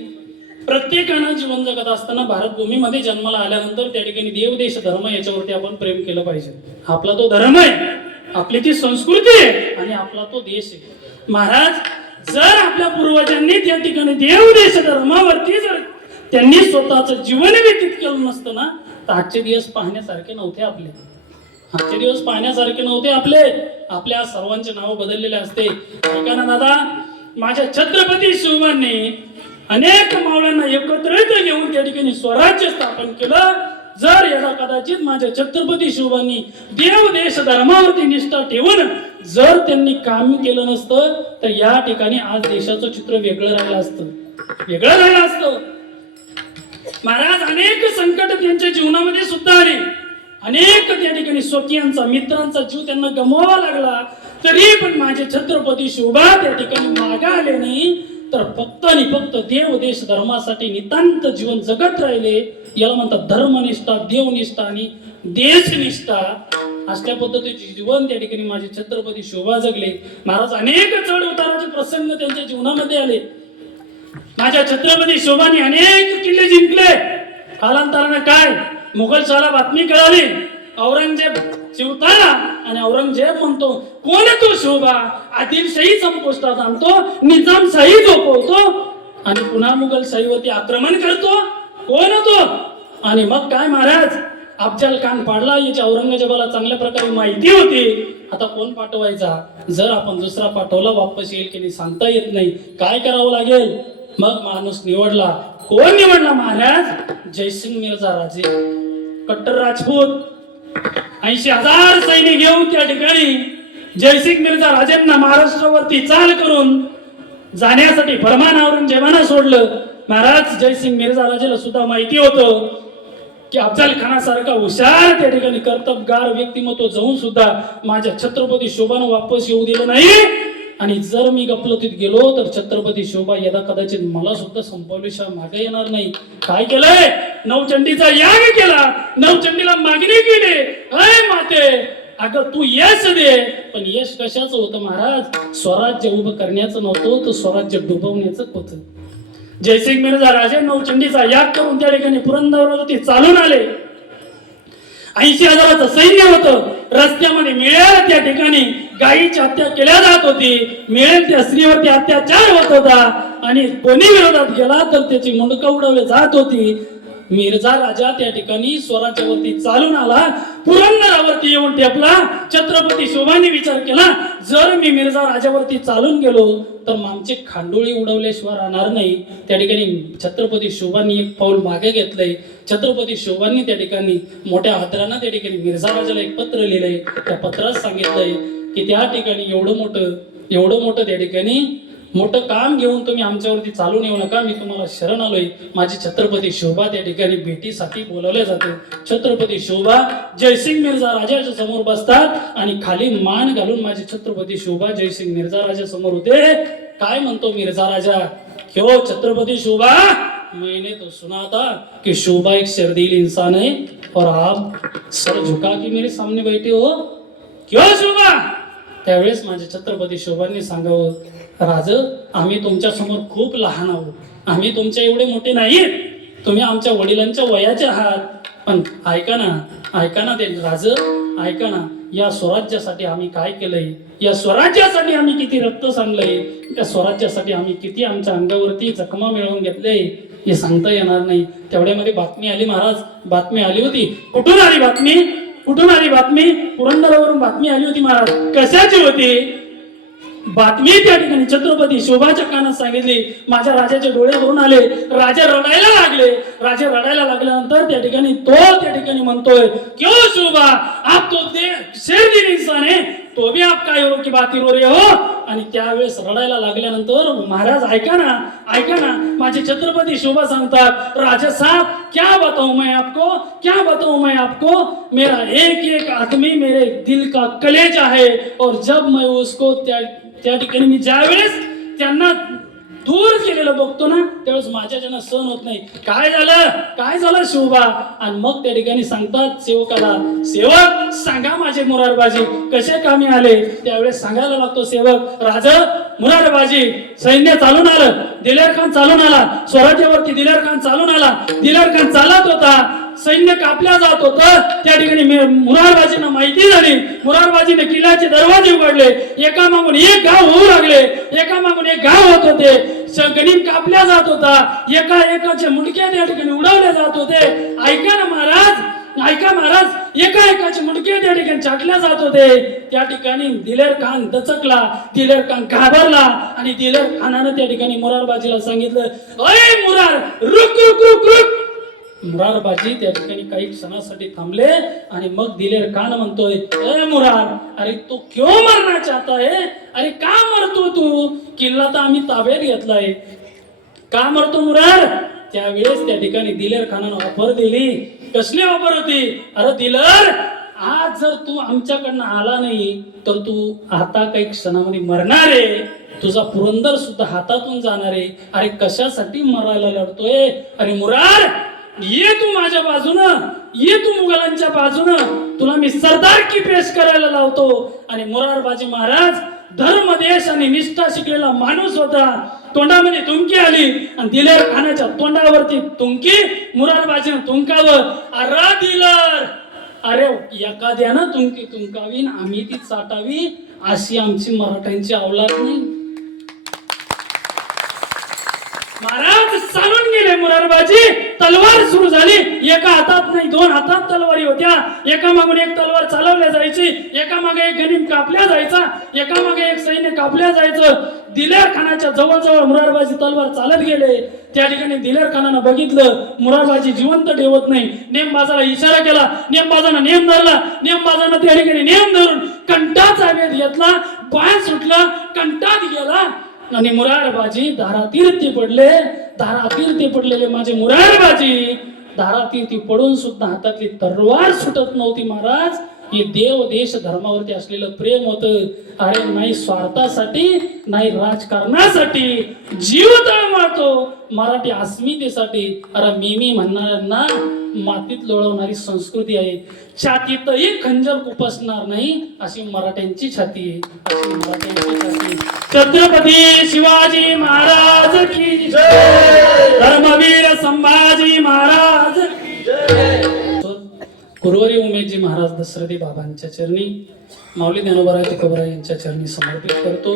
प्रत्येकानं जीवन जगत असताना भारतभूमीमध्ये जन्माला आल्यानंतर त्या ठिकाणी देव देश धर्म याच्यावरती आपण प्रेम केलं पाहिजे. आपला तो धर्म आहे, आपली ती संस्कृती आहे आणि आपला तो देश आहे. महाराज जर आपल्या पूर्वजांनी त्या ठिकाणी देव देश धर्मावरती जर त्यांनी स्वतःचं जीवन व्यतीत केलं नसतं ना तर आजचे दिवस पाहण्यासारखे नव्हते आपले. आजचे दिवस पाहण्यासारखे नव्हते आपले. आपल्या सर्वांचे नाव बदललेले असते. ऐका ना दादा, माझ्या छत्रपती शिवबांनी अनेक मावळ्यांना एकत्रित घेऊन त्या ठिकाणी स्वराज्य स्थापन केलं. जर याला कदाचित माझ्या छत्रपती शिवबांनी देव देश धर्मावरती निष्ठा ठेवून जर त्यांनी काम केलं नसतं तर या ठिकाणी आज देशाचं चित्र वेगळं राहिलं असतं. महाराज अनेक संकट त्यांच्या जीवनामध्ये सुद्धा आले. अनेक त्या ठिकाणी स्वकीयांचा मित्रांचा जीव त्यांना गमवावा लागला. तरी पण माझे छत्रपती शिवबा त्या ठिकाणी मागे आले नाही तर फक्त आणि फक्त देव देश धर्मासाठी नितांत जीवन जगत राहिले. याला म्हणतात धर्मनिष्ठा, देवनिष्ठा आणि देशनिष्ठा. अशा पद्धतीचे जीवन त्या ठिकाणी माझे छत्रपती शिवबा जगले. महाराज अनेक चढ उताराचे प्रसंग त्यांच्या जीवनामध्ये आले. माझ्या छत्रपती शिवबांनी अनेक किल्ले जिंकले. कालांतराने काय मुघलशाला बातमी कळाली, औरंगजेब शिवताना आणि औरंगजेब म्हणतो कोण तो शोभा, आदिलशाही संपुष्टात आणतो, निजामशाही झोपवतो आणि पुन्हा मुघलशाहीवरती आक्रमण करतो, कोण तो? आणि मग काय महाराज, अफजल खान पाडला याची औरंगजेबाला चांगल्या प्रकारे माहिती होती. आता कोण पाठवायचा? जर आपण दुसरा पाठवला वापस येईल की नाही सांगता येत नाही, काय करावं लागेल? मग माणूस निवडला. कोण निवडला महाराज? जयसिंग मिर्झा राजे, कट्टर राजपूत. 80,000 सैनिक घेऊन त्या ठिकाणी जयसिंग मिर्झा राजेंना महाराष्ट्रावरती चाल करून जाण्यासाठी फरमान औरंगजेबानं सोडलं. महाराज जयसिंग मिर्झा राजेला सुद्धा माहिती होतं की अफजल खानासारखा हुशार त्या ठिकाणी कर्तबगार व्यक्तिमत्व जाऊन सुद्धा माझ्या छत्रपती शोभानं वापस येऊ दिलं नाही. आणि जर मी गफलतीत गेलो तर छत्रपती शोभा यदा कदाचित मला सुद्धा संपवल्याशिवाय मागे येणार नाही. काय केलंय? नवचंडीचा याग केला, नवचंडीला मागणी केली, अय माते अगं तू यश दे. पण यश कशाचं होतं महाराज? स्वराज्य उभं करण्याचं नव्हतं, तर स्वराज्य डुबवण्याचं होतं. जयसिंग मिर्झा राजे नवचंडीचा याग करून त्या ठिकाणी पुरंदरवरती चालून आले. 80,000चं सैन्य होतं. रस्त्यामध्ये मिळेल त्या ठिकाणी गायीची हत्या केल्या जात होती, मिळेल त्या स्त्रीवरती अत्याचार होत होता आणि कोणी विरोधात गेला तर त्याची मुंडकं उडवली जात होती. मिर्झा राजा त्या ठिकाणी स्वराज्यावरती चालून आला, पुरंदरावरती येऊन ठेपला. छत्रपती शोभाने विचार केला, जर मी मिर्झा राजावरती चालून गेलो तर आमचे खांडोळी उडवल्याशिवाय राहणार नाही. त्या ठिकाणी छत्रपती शोभांनी एक पाऊल मागे घेतलंय. छत्रपती शोभांनी त्या ठिकाणी मोठ्या आदरानं त्या ठिकाणी मिर्झा राजाला एक पत्र लिहिलंय. त्या पत्रात सांगितलंय की त्या ठिकाणी एवढं मोठं त्या ठिकाणी मोठं काम घेऊन तुम्ही आमच्यावरती चालून येऊ नका, मी तुम्हाला शरण आलोय. माझी छत्रपती शोभा त्या ठिकाणी भेटीसाठी बोलवले जाते. छत्रपती शोभा जयसिंग मिर्झा राजाच्या समोर बसतात आणि खाली मान घालून माझी छत्रपती शोभा जयसिंग मिर्झा राजा समोर होते. काय म्हणतो मिर्झा राजा? क्यों छत्रपती शोभा, मैंने तो सुना था कि शोभा एक शर्दील इंसान है और आप सर झुका के मेरे सामने बैठे हो, क्यों शोभा? त्यावेळेस माझ्या छत्रपती शोभांनी सांगावं, राज आम्ही तुमच्या समोर खूप लहान आहोत, आम्ही तुमच्या एवढे मोठे नाहीत, तुम्ही आमच्या वडिलांच्या वयाचे आहात. पण ऐका ना ते राज, ऐका ना, या स्वराज्यासाठी आम्ही काय केलंय, या स्वराज्यासाठी आम्ही किती रक्त सांडलंय, या स्वराज्यासाठी आम्ही किती आमच्या अंगावरती जखमा मिळवून घेतले हे सांगता येणार नाही. तेवढ्यामध्ये बातमी आली महाराज, बातमी आली होती. कुठून आली बातमी? पुरंदरावरून बातमी आली होती महाराज. कशाची होती बातमी? त्या ठिकाणी छत्रपती शोभाच्या कानात सांगितली. माझ्या राजाचे डोळे भरून आले, राजा रडायला लागल्यानंतर त्या ठिकाणी म्हणतोय, क्यों शोभा आप तो शेरदिल इंसान है, तो भी आप काय हो की बाती रो रे हो. आणि त्यावेळेस रडायला लागल्यानंतर महाराज ऐका ना माझे छत्रपती शोभा सांगतात, राजा साहब क्या बताऊं मैं आपको, मेरा एक आदमी मेरे दिल का कलेजा है और जब मैं उसको त्या ठिकाणी मी ज्यावेळेस त्यांना दूर केलेलं बघतो ना त्यावेळेस माझ्या ज्यांना सहन होत नाही. काय झालं शोभा? आणि मग त्या ठिकाणी सांगतात सेवकाला, सेवक सांगा माझे मुरारबाजी कसे कामी आले. त्यावेळेस सांगायला लागतो सेवक, राजा मुरारबाजी सैन्य चालून आलं, दिलेर खान चालून आला, स्वराज्यावरती दिलेर खान चालून आला, दिलेर खान चालत होता, सैन्य कापल्या जात होतं. त्या ठिकाणी मुरारबाजींना माहिती झाली, मुरारबाजीने किल्ल्याचे दरवाजे उघडले, एकामागून एक गाव होऊ लागले, एकामागून एक गाव होत होते, गणिम कापल्या जात होता, एकाचे मुंडके त्या ठिकाणी उडवले जात होते. ऐका महाराज एकाचे मुंडके त्या ठिकाणी चाटल्या जात होते. त्या ठिकाणी दिलेर खान दचकला, दिलेर खान घाबरला आणि दिलेर खानानं त्या ठिकाणी मुरारबाजीला सांगितलं, अय मुरार रुक. मुरारबाजी त्या ठिकाणी काही क्षणासाठी थांबले आणि मग दिलेर खान म्हणतोय, अरे मुरार, अरे तू क्यों मरना चाहता है? अरे का मरतो तू? किल्ला तर आम्ही ताब्यात घेतलाय, का मरतो मुरार? त्यावेळेस त्या ठिकाणी दिलेर खानानं ऑफर दिली. कसली ऑफर होती? अरे दिलेर, आज जर तू आमच्याकडनं आला नाही तर तू आता काही क्षणामध्ये मरणार आहे, तुझा पुरंदर सुद्धा हातातून जाणार आहे. अरे कशासाठी मरायला लढतोय? अरे मुरार, ये तू माझ्या बाजूनं, ये तू मुघलांच्या बाजूनं, तुला मी सरदार की पेश करायला लावतो. आणि मुरारबाजी महाराज धर्म, देश आणि निष्ठा शिकलेला माणूस होता. तोंडामध्ये तुंकी आली आणि दिलेर खानाच्या तोंडावरती तुंकी मुरारबाजीनं तुंकावं, अरे एखाद्यानं तुंकावी आम्ही ती चाटावी अशी आमची मराठ्यांची अवलाद नाही. महाराज चालून गेले मुरारबाजी. तलवार सुरू झाली. एका हातात नाही 2 हातात तलवारी होत्या. एका मागून एक तलवार चालवल्या जायची. एका मागे एक गनिम कापल्या जायचा. एका मागे एक सैन्य कापल्या जायचं. दिलेर खानाच्या जवळजवळ मुरारबाजी तलवार चालत गेले. त्या ठिकाणी दिलेर खानानं बघितलं मुरारबाजी जिवंत ठेवत नाही. नेमबाजाला इशारा केला. नेमबाजानं नेम धरला. नेमबाजानं त्या ठिकाणी नेम धरून कंठाचा वेध घेतला. पाय सुटला. कंठात गेला आणि मुरारबाजी धारातीर्थी पडले. धारातीर्थी पडलेले माझे मुरारबाजी धारातीर्थी पडून सुद्धा हातातली तलवार सुटत नव्हती. महाराज हे देव देश धर्मावरती असलेलं प्रेम होतं. अरे नाही स्वार्थासाठी नाही राजकारणासाठी जीव तळमळतो मराठी अस्मितेसाठी. अरे मी म्हणणाऱ्यांना मातीत लोळवणारी संस्कृती आहे. छातीतही खंजर खुपसणार नाही अशी मराठ्यांची छाती आहे. अशी मराठ्यांची छाती. छत्रपती शिवाजी महाराज की जय. धर्मवीर संभाजी महाराज की जय. गुरुवारी उमेदजी महाराज दशरथी बाबांच्या चरणी माऊली ज्ञानोबराय तुकोबराय यांच्या चरणी समर्पित करतो.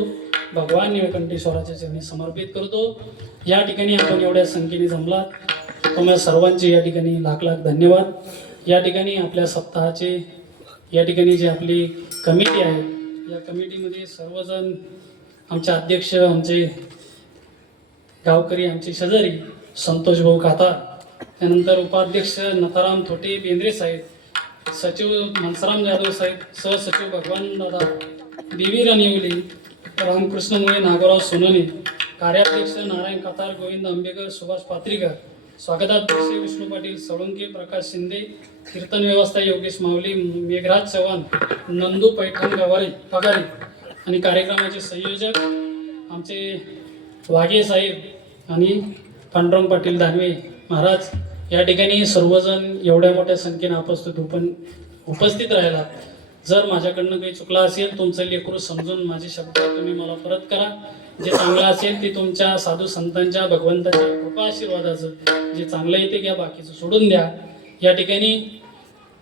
भगवान निळकंठेश्वराच्या चरणी समर्पित करतो. या ठिकाणी आपण एवढ्या संख्येने जमलात तुम्हाला सर्वांचे या ठिकाणी लाख लाख धन्यवाद. या ठिकाणी आपल्या सप्ताहाचे या ठिकाणी जी आपली कमिटी आहे या कमिटीमध्ये सर्वजण आमचे अध्यक्ष आमचे गावकरी आमचे शेजारी संतोष भाऊ काता, त्यानंतर उपाध्यक्ष नथाराम थोटे बेंद्रे साहेब, सचिव मनसराम जाधव साहेब, सहसचिव भगवान दादा बीवी रानिवली, रामकृष्ण मुळे, नागोराव सोनने, कार्याध्यक्ष नारायण कतार, गोविंद आंबेकर, सुभाष पात्रीकर, स्वागताध्यक्ष विष्णू पाटील सोळंके, प्रकाश शिंदे, कीर्तन व्यवस्था योगेश माऊली, मेघराज चव्हाण, नंदू पैठण पगारे आणि कार्यक्रमाचे संयोजक आमचे वाघे साहेब आणि पांडुरंग पाटील दानवे महाराज. या ठिकाणी सर्वजण एवढ्या मोठ्या संख्येने उपस्थित राहिला. जर माझ्याकडनं काही चुकला असेल तुमचं लेकरू समजून माझे शब्द तुम्ही मला परत करा. जे चांगलं असेल ते तुमच्या साधू संतांच्या भगवंताच्या कृपा आशीर्वादाचं जे चांगलं आहे ते घ्या, बाकीचं सोडून द्या. या ठिकाणी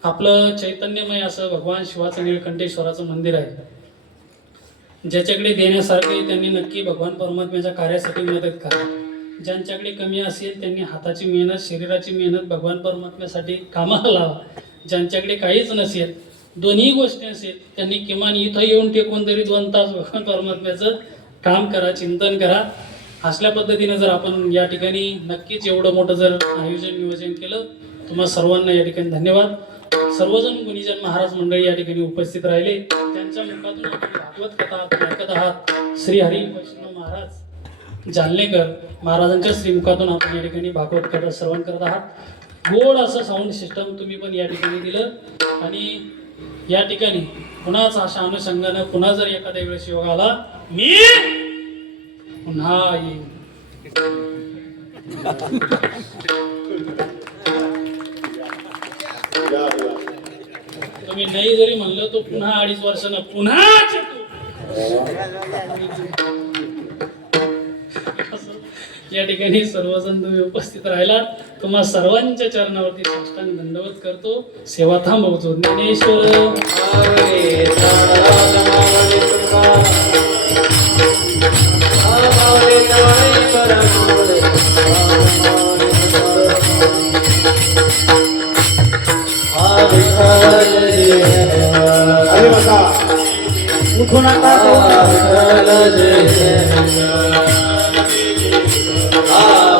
आपलं चैतन्यमय असं भगवान शिवाचं निळकंठेश्वराचं मंदिर आहे. ज्याच्याकडे देण्यासारखे त्यांनी नक्की भगवान परमात्म्याच्या कार्यासाठी मदत करा. ज्यांच्याकडे कमी असेल त्यांनी हाताची मेहनत शरीराची मेहनत भगवान परमात्म्यासाठी कामाला लावा. ज्यांच्याकडे काहीच नसेल दोन्ही गोष्टी असेल त्यांनी किमान इथं येऊन टेकून तरी 2 तास भगवान परमात्म्याचं काम करा, चिंतन करा. असल्या पद्धतीनं जर आपण या ठिकाणी नक्कीच एवढं मोठं जर नियोजन केलं तुम्हाला सर्वांना या ठिकाणी धन्यवाद. सर्वजण गुणीजन महाराज मंडळी या ठिकाणी उपस्थित राहिले. त्यांच्या मुखातून आपण भागवत कथा ऐकत आहात. श्री हरी वैष्णव महाराज जालनेकर महाराजांच्या श्रीमुखातून आपण या ठिकाणी भागवत कथा श्रवण करत आहात. गोड असं साऊंड सिस्टम तुम्ही पण या ठिकाणी दिलं. आणि या ठिकाणी पुन्हाच अशा अनुषंगानं पुन्हा जर एखाद्या वेळेस योग आला मी पुन्हा येईन. तुम्ही नाही जरी म्हणलं तो पुन्हा 2.5 वर्षानं पुन्हा या ठिकाणी सर्वजण तुम्ही उपस्थित राहिला. तुम्हा सर्वांच्या चरणावरती साष्टांग दंडवत करतो. सेवा थांबवतो. ज्ञानेश्वर उठू नका. Ah,